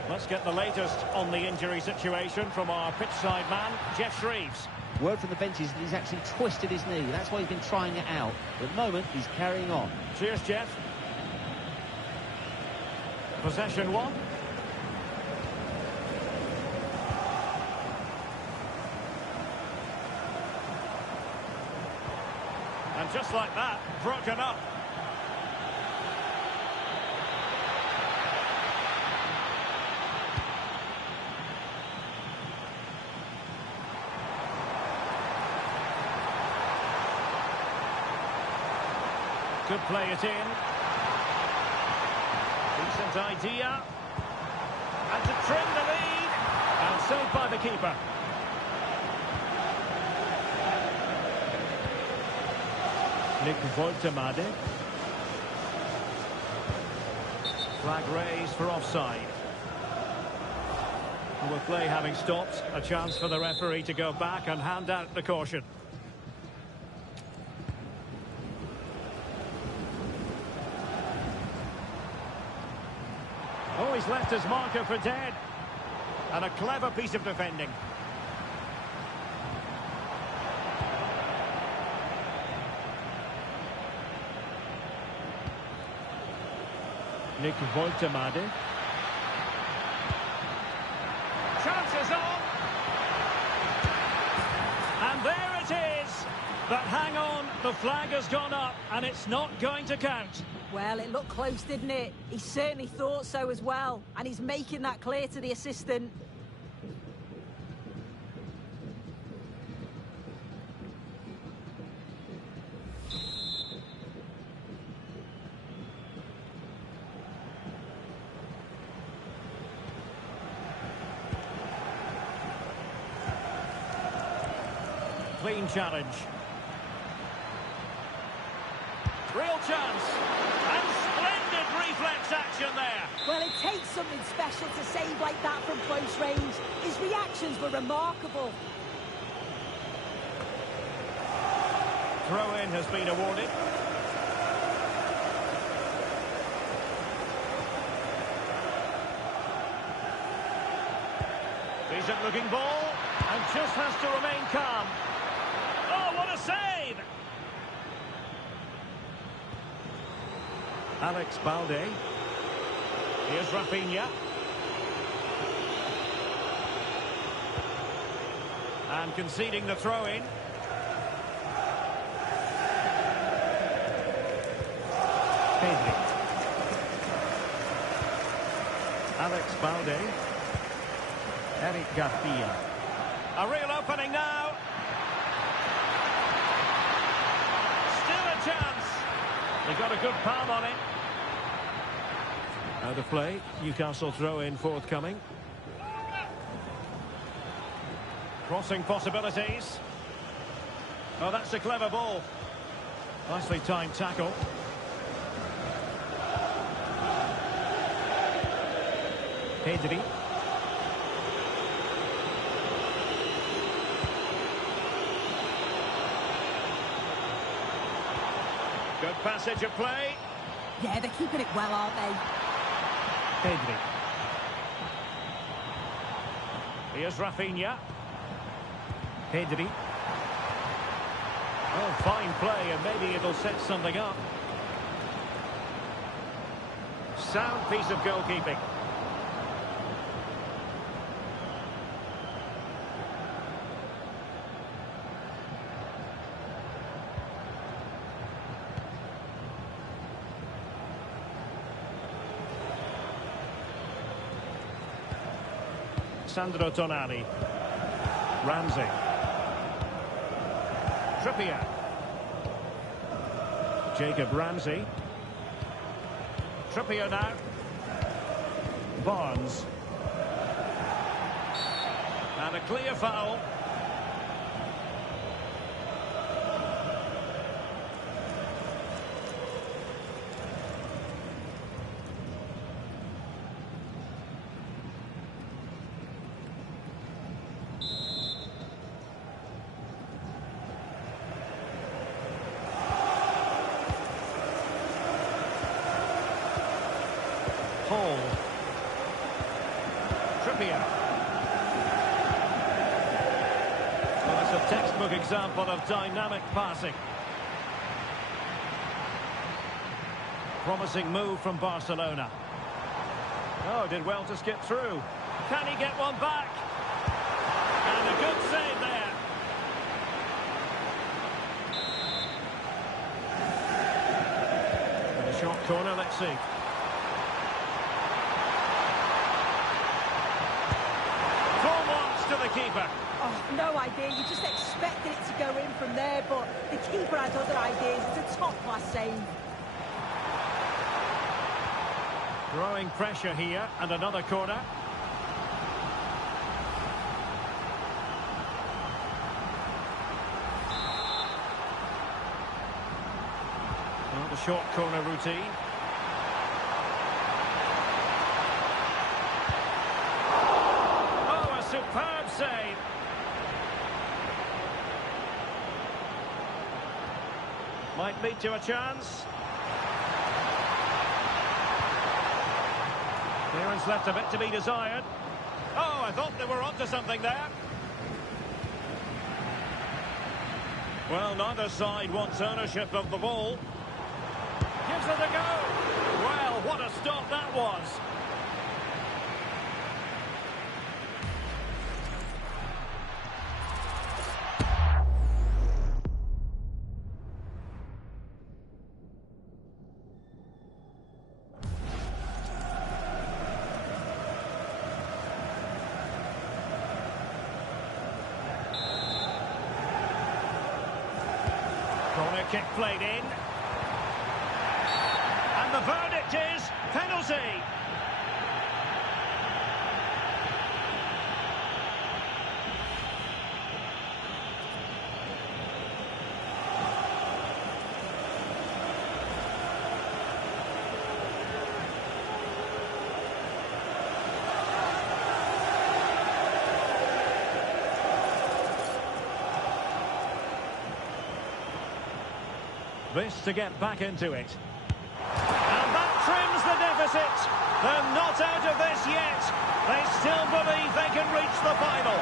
Let's get the latest on the injury situation from our pitchside man, Jeff Shreves. Word from the bench is that he's actually twisted his knee. That's why he's been trying it out. But at the moment, he's carrying on. Cheers, Jeff. Possession one. And just like that, broken up. Could play it in. Decent idea. And to trim the lead. And saved by the keeper. Nick Voltemade. Flag raised for offside. And with play having stopped, a chance for the referee to go back and hand out the caution. Oh, he's left his marker for dead. And a clever piece of defending. Nick Voltemade. Chances on. And there it is. But hang on, the flag has gone up and it's not going to count. Well, it looked close, didn't it? He certainly thought so as well. And he's making that clear to the assistant. Clean challenge. Real chance. And splendid reflex action there. Well, it takes something special to save like that from close range. His reactions were remarkable. Throw-in has been awarded. Decent looking ball. And just has to remain calm. Oh, what a save! Alex Balde. Here's Rafinha. And conceding the throw-in. Pedri. Alex Balde. Eric Garcia. A real opening now. Still a chance. He got a good palm on it. Out of play. Newcastle throw-in forthcoming. Crossing possibilities. Oh, that's a clever ball. Nicely timed tackle. Pedri. Good passage of play. Yeah, they're keeping it well, aren't they? Pedri. Here's Rafinha. Pedri. Oh, fine play, and maybe it'll set something up. Sound piece of goalkeeping. Sandro Tonali. Ramsey. Trippier. Jacob Ramsey. Trippier now. Barnes. And a clear foul. Hall. Trippier. Well, it's a textbook example of dynamic passing. Promising move from Barcelona. Oh, did well to skip through. Can he get one back? And a good save there. And a short corner, let's see. Full marks to the keeper. Oh, no idea. You just expected it to go in from there, but the keeper had other ideas. It's a top-class save. Growing pressure here, and another corner. Well, the short corner routine. Oh, a superb save. Might lead to a chance. Clearance left a bit to be desired. Oh, I thought they were onto something there. Well, neither side wants ownership of the ball. Gives it a go. Well, what a stop that was. Corner kick played in. And the verdict is penalty. This to get back into it. And that trims the deficit. They're not out of this yet. They still believe they can reach the final.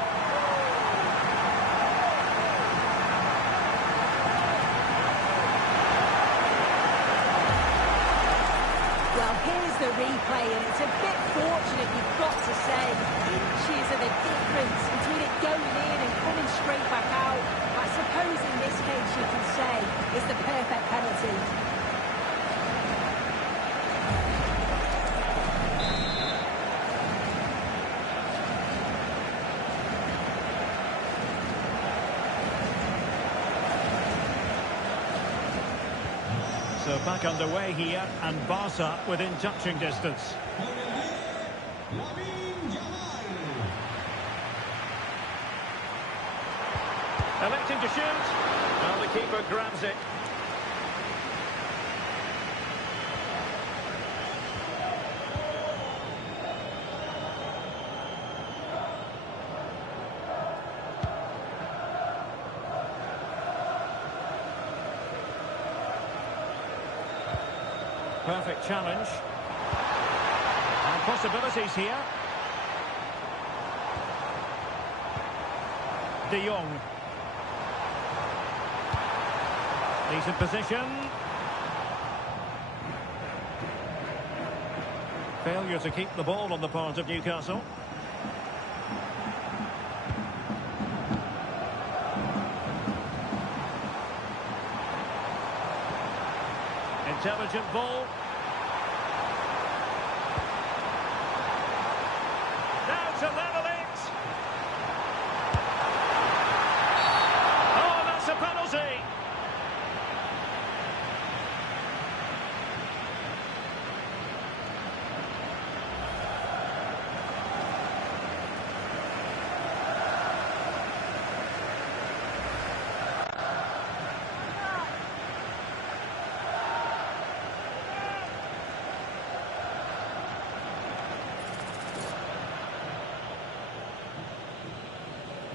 Well, here's the replay, and it's a bit fortunate, you've got to say. Inches are the difference between it going in and coming straight back out. I suppose in this case you can say it's the perfect penalty. So back underway here, and Barca within touching distance. Electing to shoot. Well, the keeper grabs it. Perfect challenge. And possibilities here. De Jong. Decent position. Failure to keep the ball on the part of Newcastle. Intelligent ball. Now to level it. Oh, that's a penalty.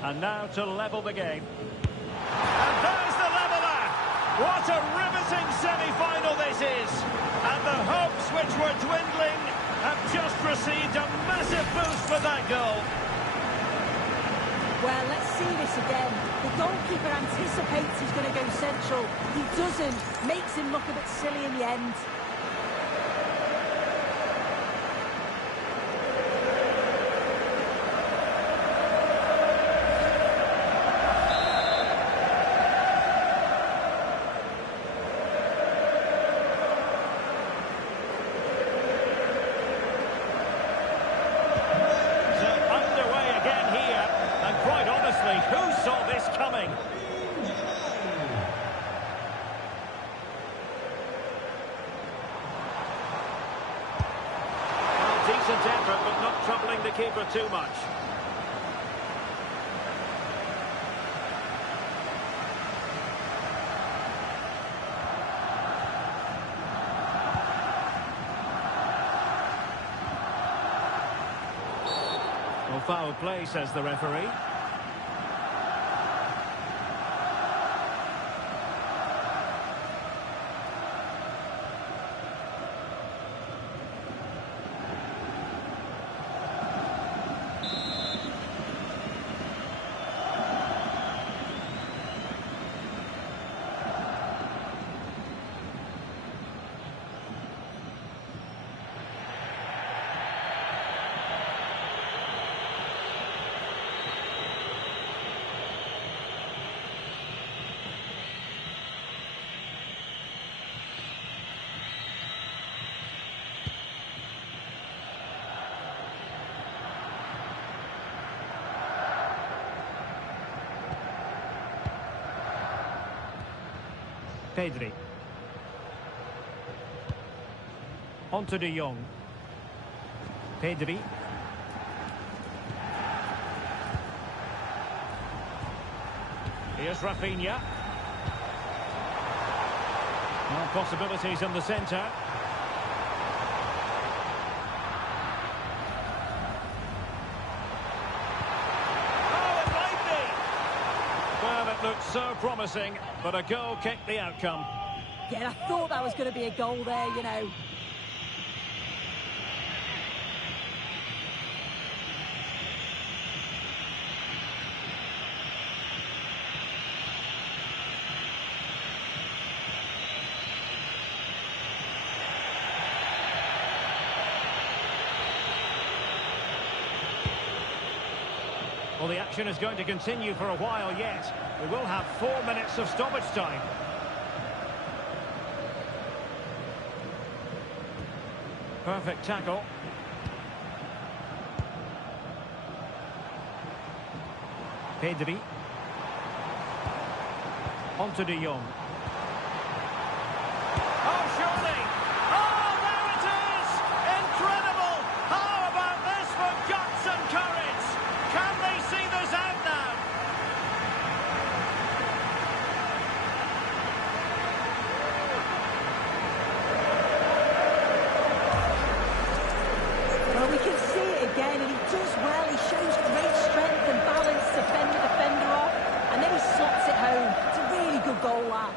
And now to level the game. And there's the leveller! What a riveting semi-final this is! And the hopes which were dwindling have received a massive boost with that goal. Well, let's see this again. The goalkeeper anticipates he's going to go central. He doesn't. Makes him look a bit silly in the end. Who saw this coming? Well, decent effort, but not troubling the keeper too much. Well, foul play, says the referee. Pedri. On to De Jong. Pedri. Here's Rafinha. Well, possibilities in the centre. Well, it looked so promising, but a goal kicked the outcome. Yeah, I thought that was going to be a goal there, you know. Well, the action is going to continue for a while yet. We will have 4 minutes of stoppage time. Perfect tackle. Pedri. On to De Jong. Oh, surely! Oh, there it is! Incredible! How about this for guts and courage? Can they see this out now? Well, we can see it again, and he does well. He shows great strength and balance to fend the defender off, and then he slots it home. It's a really good goal, that.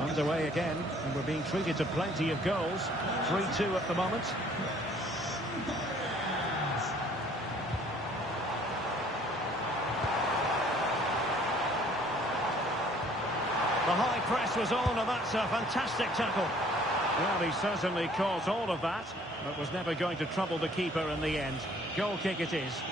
Underway again, and we're being treated to plenty of goals. 3-2 at the moment. The high press was on, and that's a fantastic tackle. Well, he certainly caused all of that, but was never going to trouble the keeper in the end. Goal kick it is.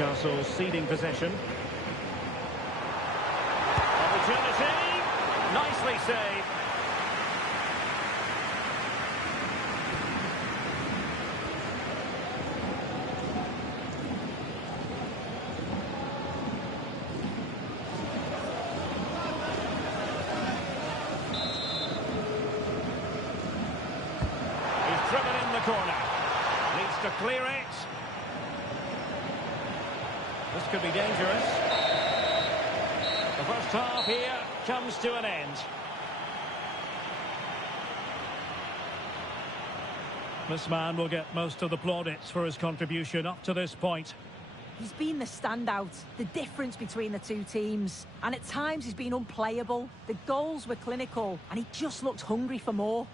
Newcastle ceding possession. Opportunity. Nicely saved. He's driven in the corner. Needs to clear it. This could be dangerous. The first half here comes to an end. This man will get most of the plaudits for his contribution up to this point. He's been the standout, the difference between the two teams. And at times he's been unplayable. The goals were clinical and he just looked hungry for more.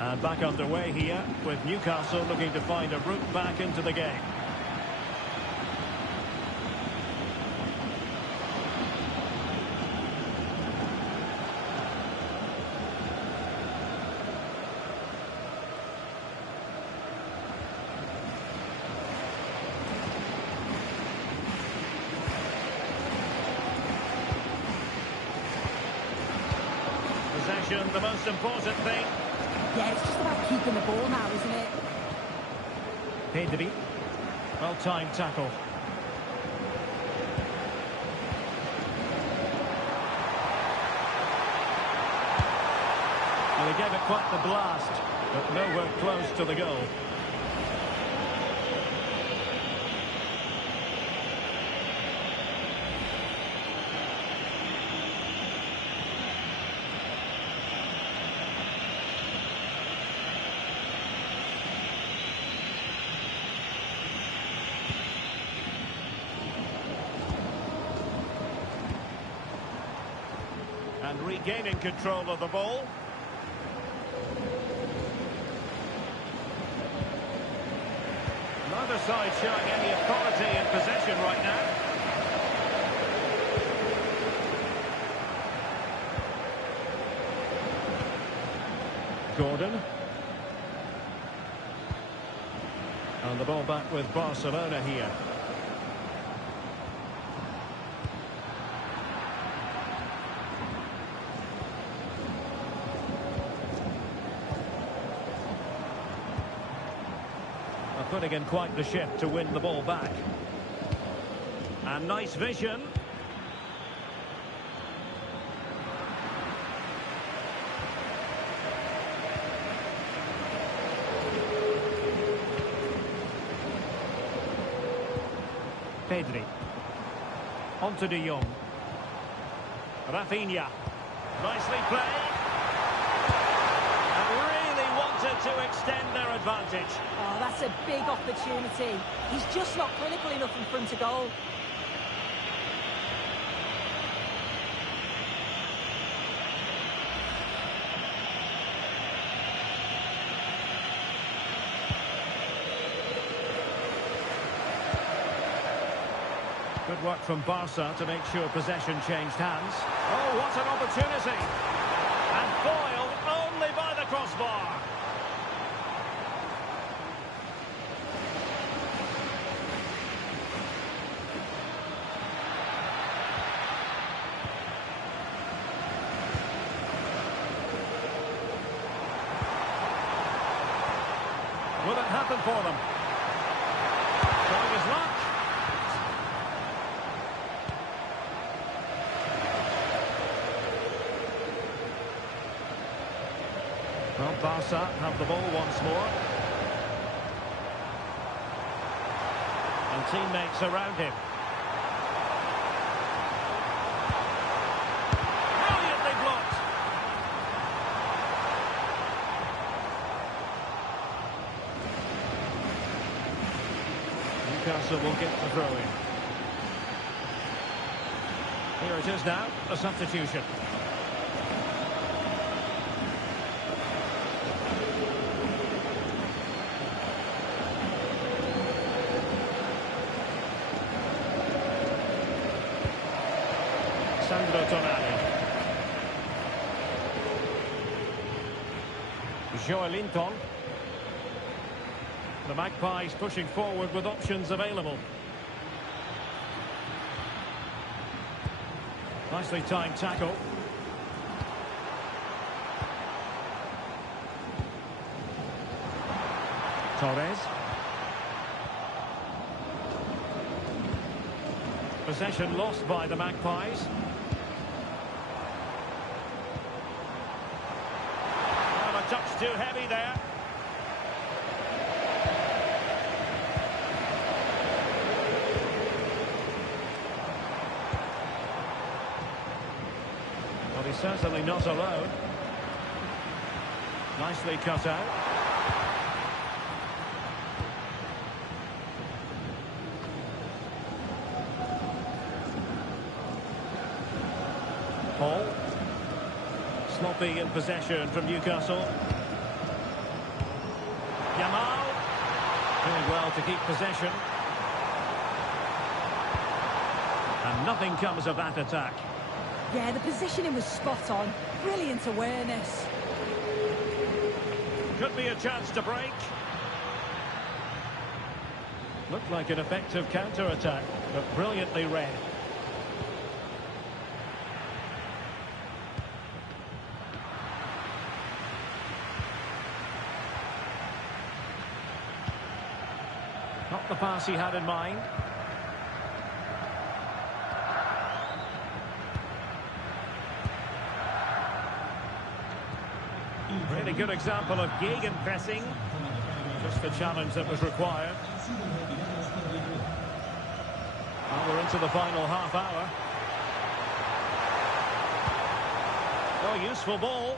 And back underway here with Newcastle looking to find a route back into the game. Possession, the most important thing. Yeah, it's just about keeping the ball now, isn't it? Pedri. Well-timed tackle. Well, he gave it quite the blast, but nowhere close to the goal. And regaining control of the ball. Neither side showing any authority in possession right now. Gordon. And the ball back with Barcelona here. Putting in quite the shift to win the ball back. And nice vision. Pedri. On to De Jong. Rafinha. Nicely played. To extend their advantage. Oh, that's a big opportunity. He's just not clinical enough in front of goal. Good work from Barca to make sure possession changed hands. Oh, what an opportunity! And foiled only by the crossbar. Will it happen for them? Showing his luck. Well, Barca have the ball once more. And teammates around him. Brilliantly blocked. Newcastle will get the throw in. Here it is now, a substitution. Sandro Tonali. Joelinton. The Magpies pushing forward with options available. Nicely timed tackle. Torres. Possession lost by the Magpies. And a touch too heavy there. Well, he's certainly not alone. Nicely cut out. Paul. Sloppy in possession from Newcastle. Yamal. Doing well to keep possession. And nothing comes of that attack. Yeah, the positioning was spot on. Brilliant awareness. Could be a chance to break. Looked like an effective counter-attack, but brilliantly read. Not the pass he had in mind. Really good example of gegenpressing. Just the challenge that was required. And we're into the final half hour. Oh, useful ball.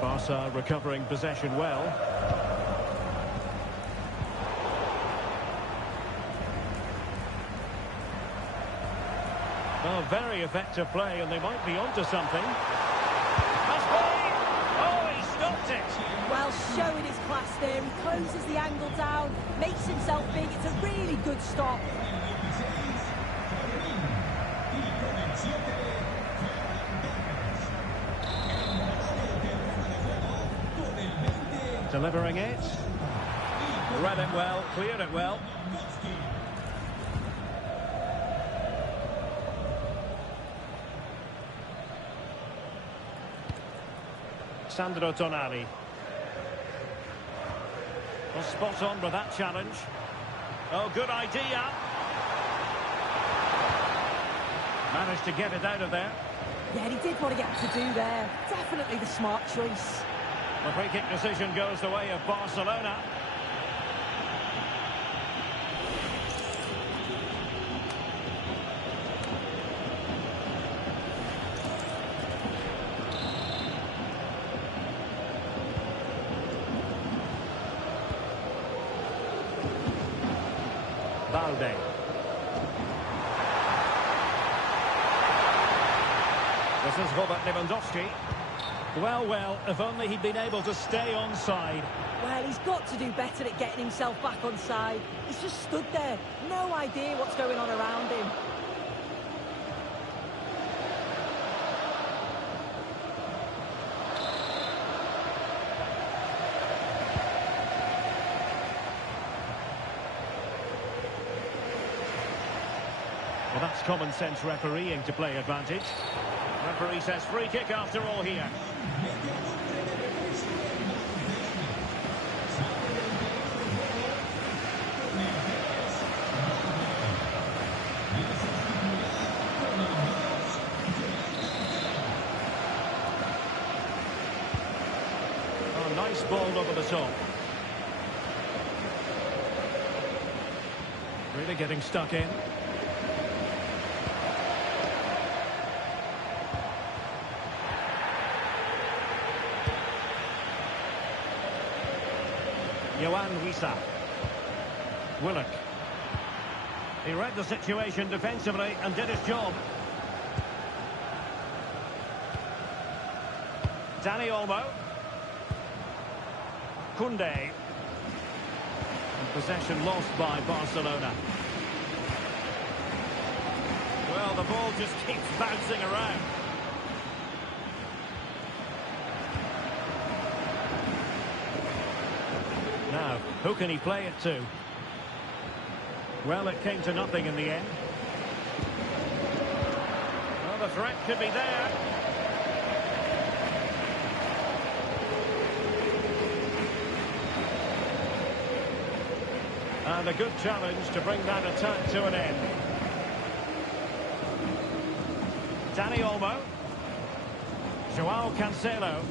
Barca recovering possession well. Oh, very effective play, and they might be onto something. Must be! Oh, he stopped it! Well, showing his class there. He closes the angle down, makes himself big. It's a really good stop. Delivering it. Read it well, cleared it well. Sandro Tonali. Well, spot on with that challenge. Oh, good idea. Managed to get it out of there. Yeah, he did what he had to do there. Definitely the smart choice. The free kick decision goes the way of Barcelona. Valde. This is Robert Lewandowski. Well, if only he'd been able to stay onside. Well, he's got to do better at getting himself back on side. He's just stood there. No idea what's going on around him. Well, that's common sense refereeing to play advantage. Referee says free kick after all here. Oh, nice ball over the top. Really getting stuck in. Johan Wissa. Willock. He read the situation defensively and did his job. Dani Olmo. Koundé. Possession lost by Barcelona. Well, the ball just keeps bouncing around. Now, who can he play it to? Well, it came to nothing in the end. Well, the threat could be there. And a good challenge to bring that attack to an end. Dani Olmo. Joao Cancelo.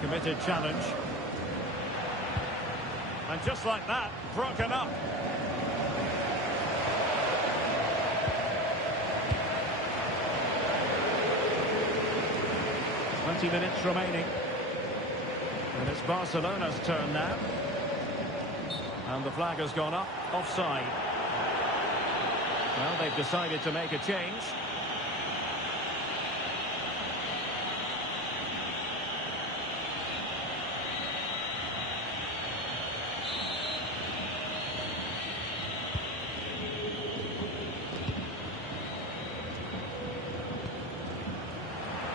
Committed challenge. And just like that, broken up. Minutes remaining. And it's Barcelona's turn now. And the flag has gone up. Offside. Well, they've decided to make a change.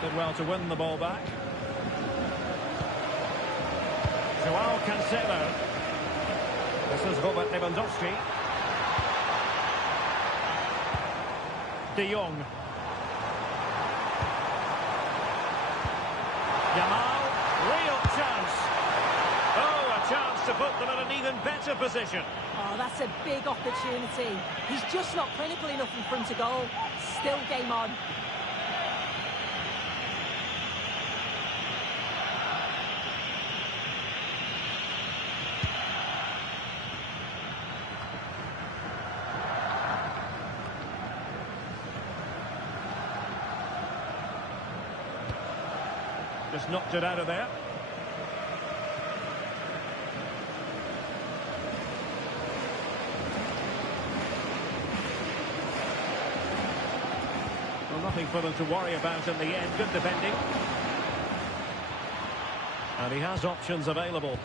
Did well to win the ball back. Joao Cancelo. This is Robert Lewandowski. De Jong. Yamal. Real chance. Oh, a chance to put them in an even better position. Oh, that's a big opportunity. He's just not clinical enough in front of goal. Still game on. Just knocked it out of there. Well, nothing for them to worry about in the end. Good defending. And he has options available.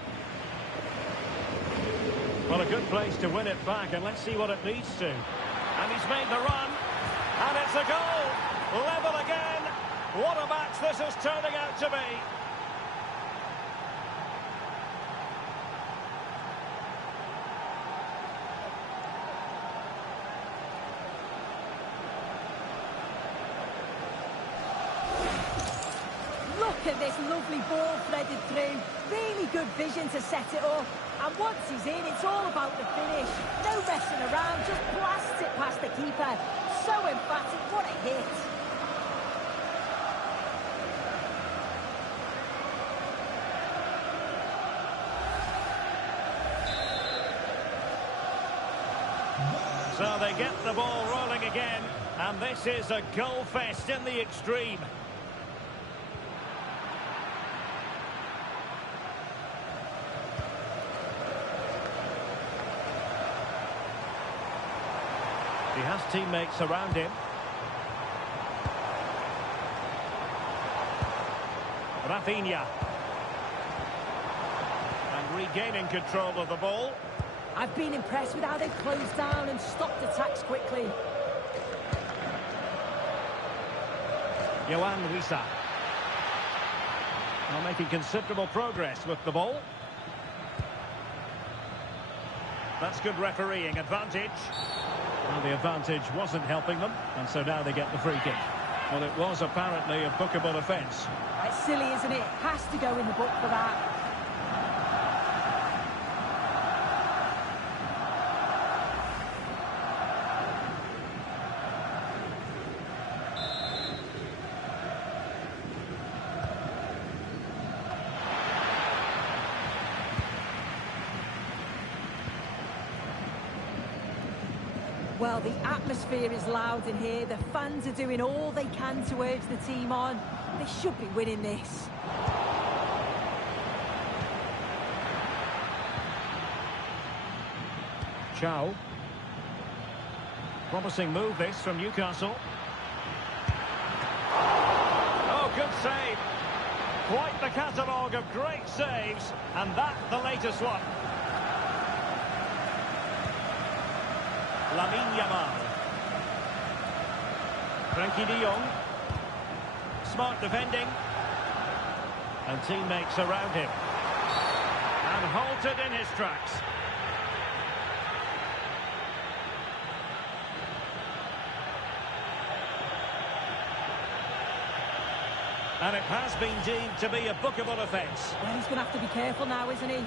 Well, a good place to win it back, and let's see what it leads to. And he's made the run. And it's a goal. Level again. What a match this is turning out to be. Look at this lovely ball threaded through. Really good vision to set it up. And once he's in, it's all about the finish. No messing around, just blasts it past the keeper. So emphatic, what a hit. So they get the ball rolling again, and this is a goal fest in the extreme. He has teammates around him. Rafinha. And regaining control of the ball. I've been impressed with how they've closed down and stopped attacks quickly. Yohan Wissa. Now making considerable progress with the ball. That's good refereeing. Advantage. Well, the advantage wasn't helping them, and so now they get the free kick. Well, it was apparently a bookable offence. It's silly, isn't it? Has to go in the book for that. Well, the atmosphere is loud in here. The fans are doing all they can to urge the team on. They should be winning this. Chow. Promising move this from Newcastle. Oh, good save. Quite the catalogue of great saves, and that the latest one. Lamine Yamal. Frankie de Jong. Smart defending. And teammates around him. And halted in his tracks. And it has been deemed to be a bookable offence. Well, he's going to have to be careful now, isn't he?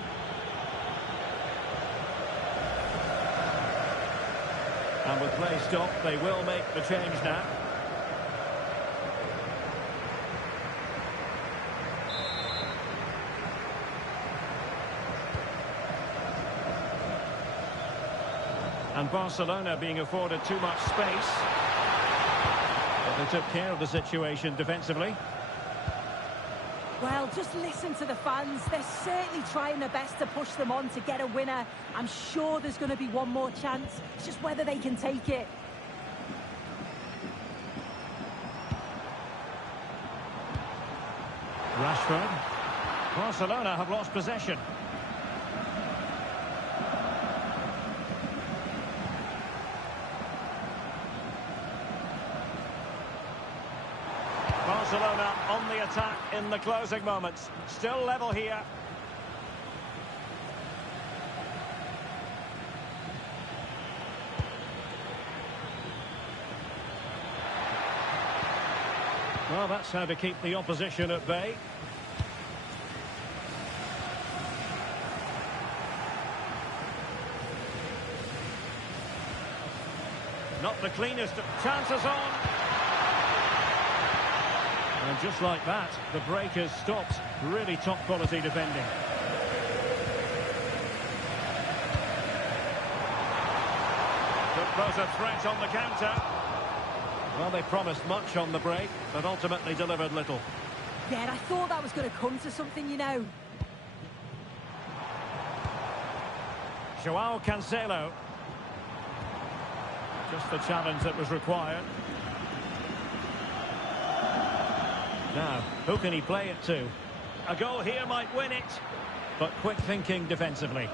And with play stopped, they will make the change now. And Barcelona being afforded too much space. But they took care of the situation defensively. Well, just listen to the fans. They're certainly trying their best to push them on to get a winner. I'm sure there's going to be one more chance. It's just whether they can take it. Rashford. Barcelona have lost possession. Barcelona on the attack in the closing moments. Still level here. Well, that's how to keep the opposition at bay. Not the cleanest of chances on. And just like that, the break has stopped. Really top quality defending. Could pose a threat on the counter. Well, they promised much on the break, but ultimately delivered little. Yeah, I thought that was going to come to something, you know. Joao Cancelo. Just the challenge that was required. Now, who can he play it to? A goal here might win it, but quick thinking defensively.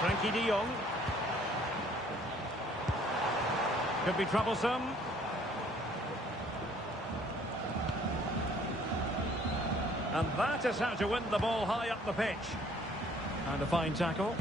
Frankie de Jong. Could be troublesome. And that is how to win the ball high up the pitch. And a fine tackle.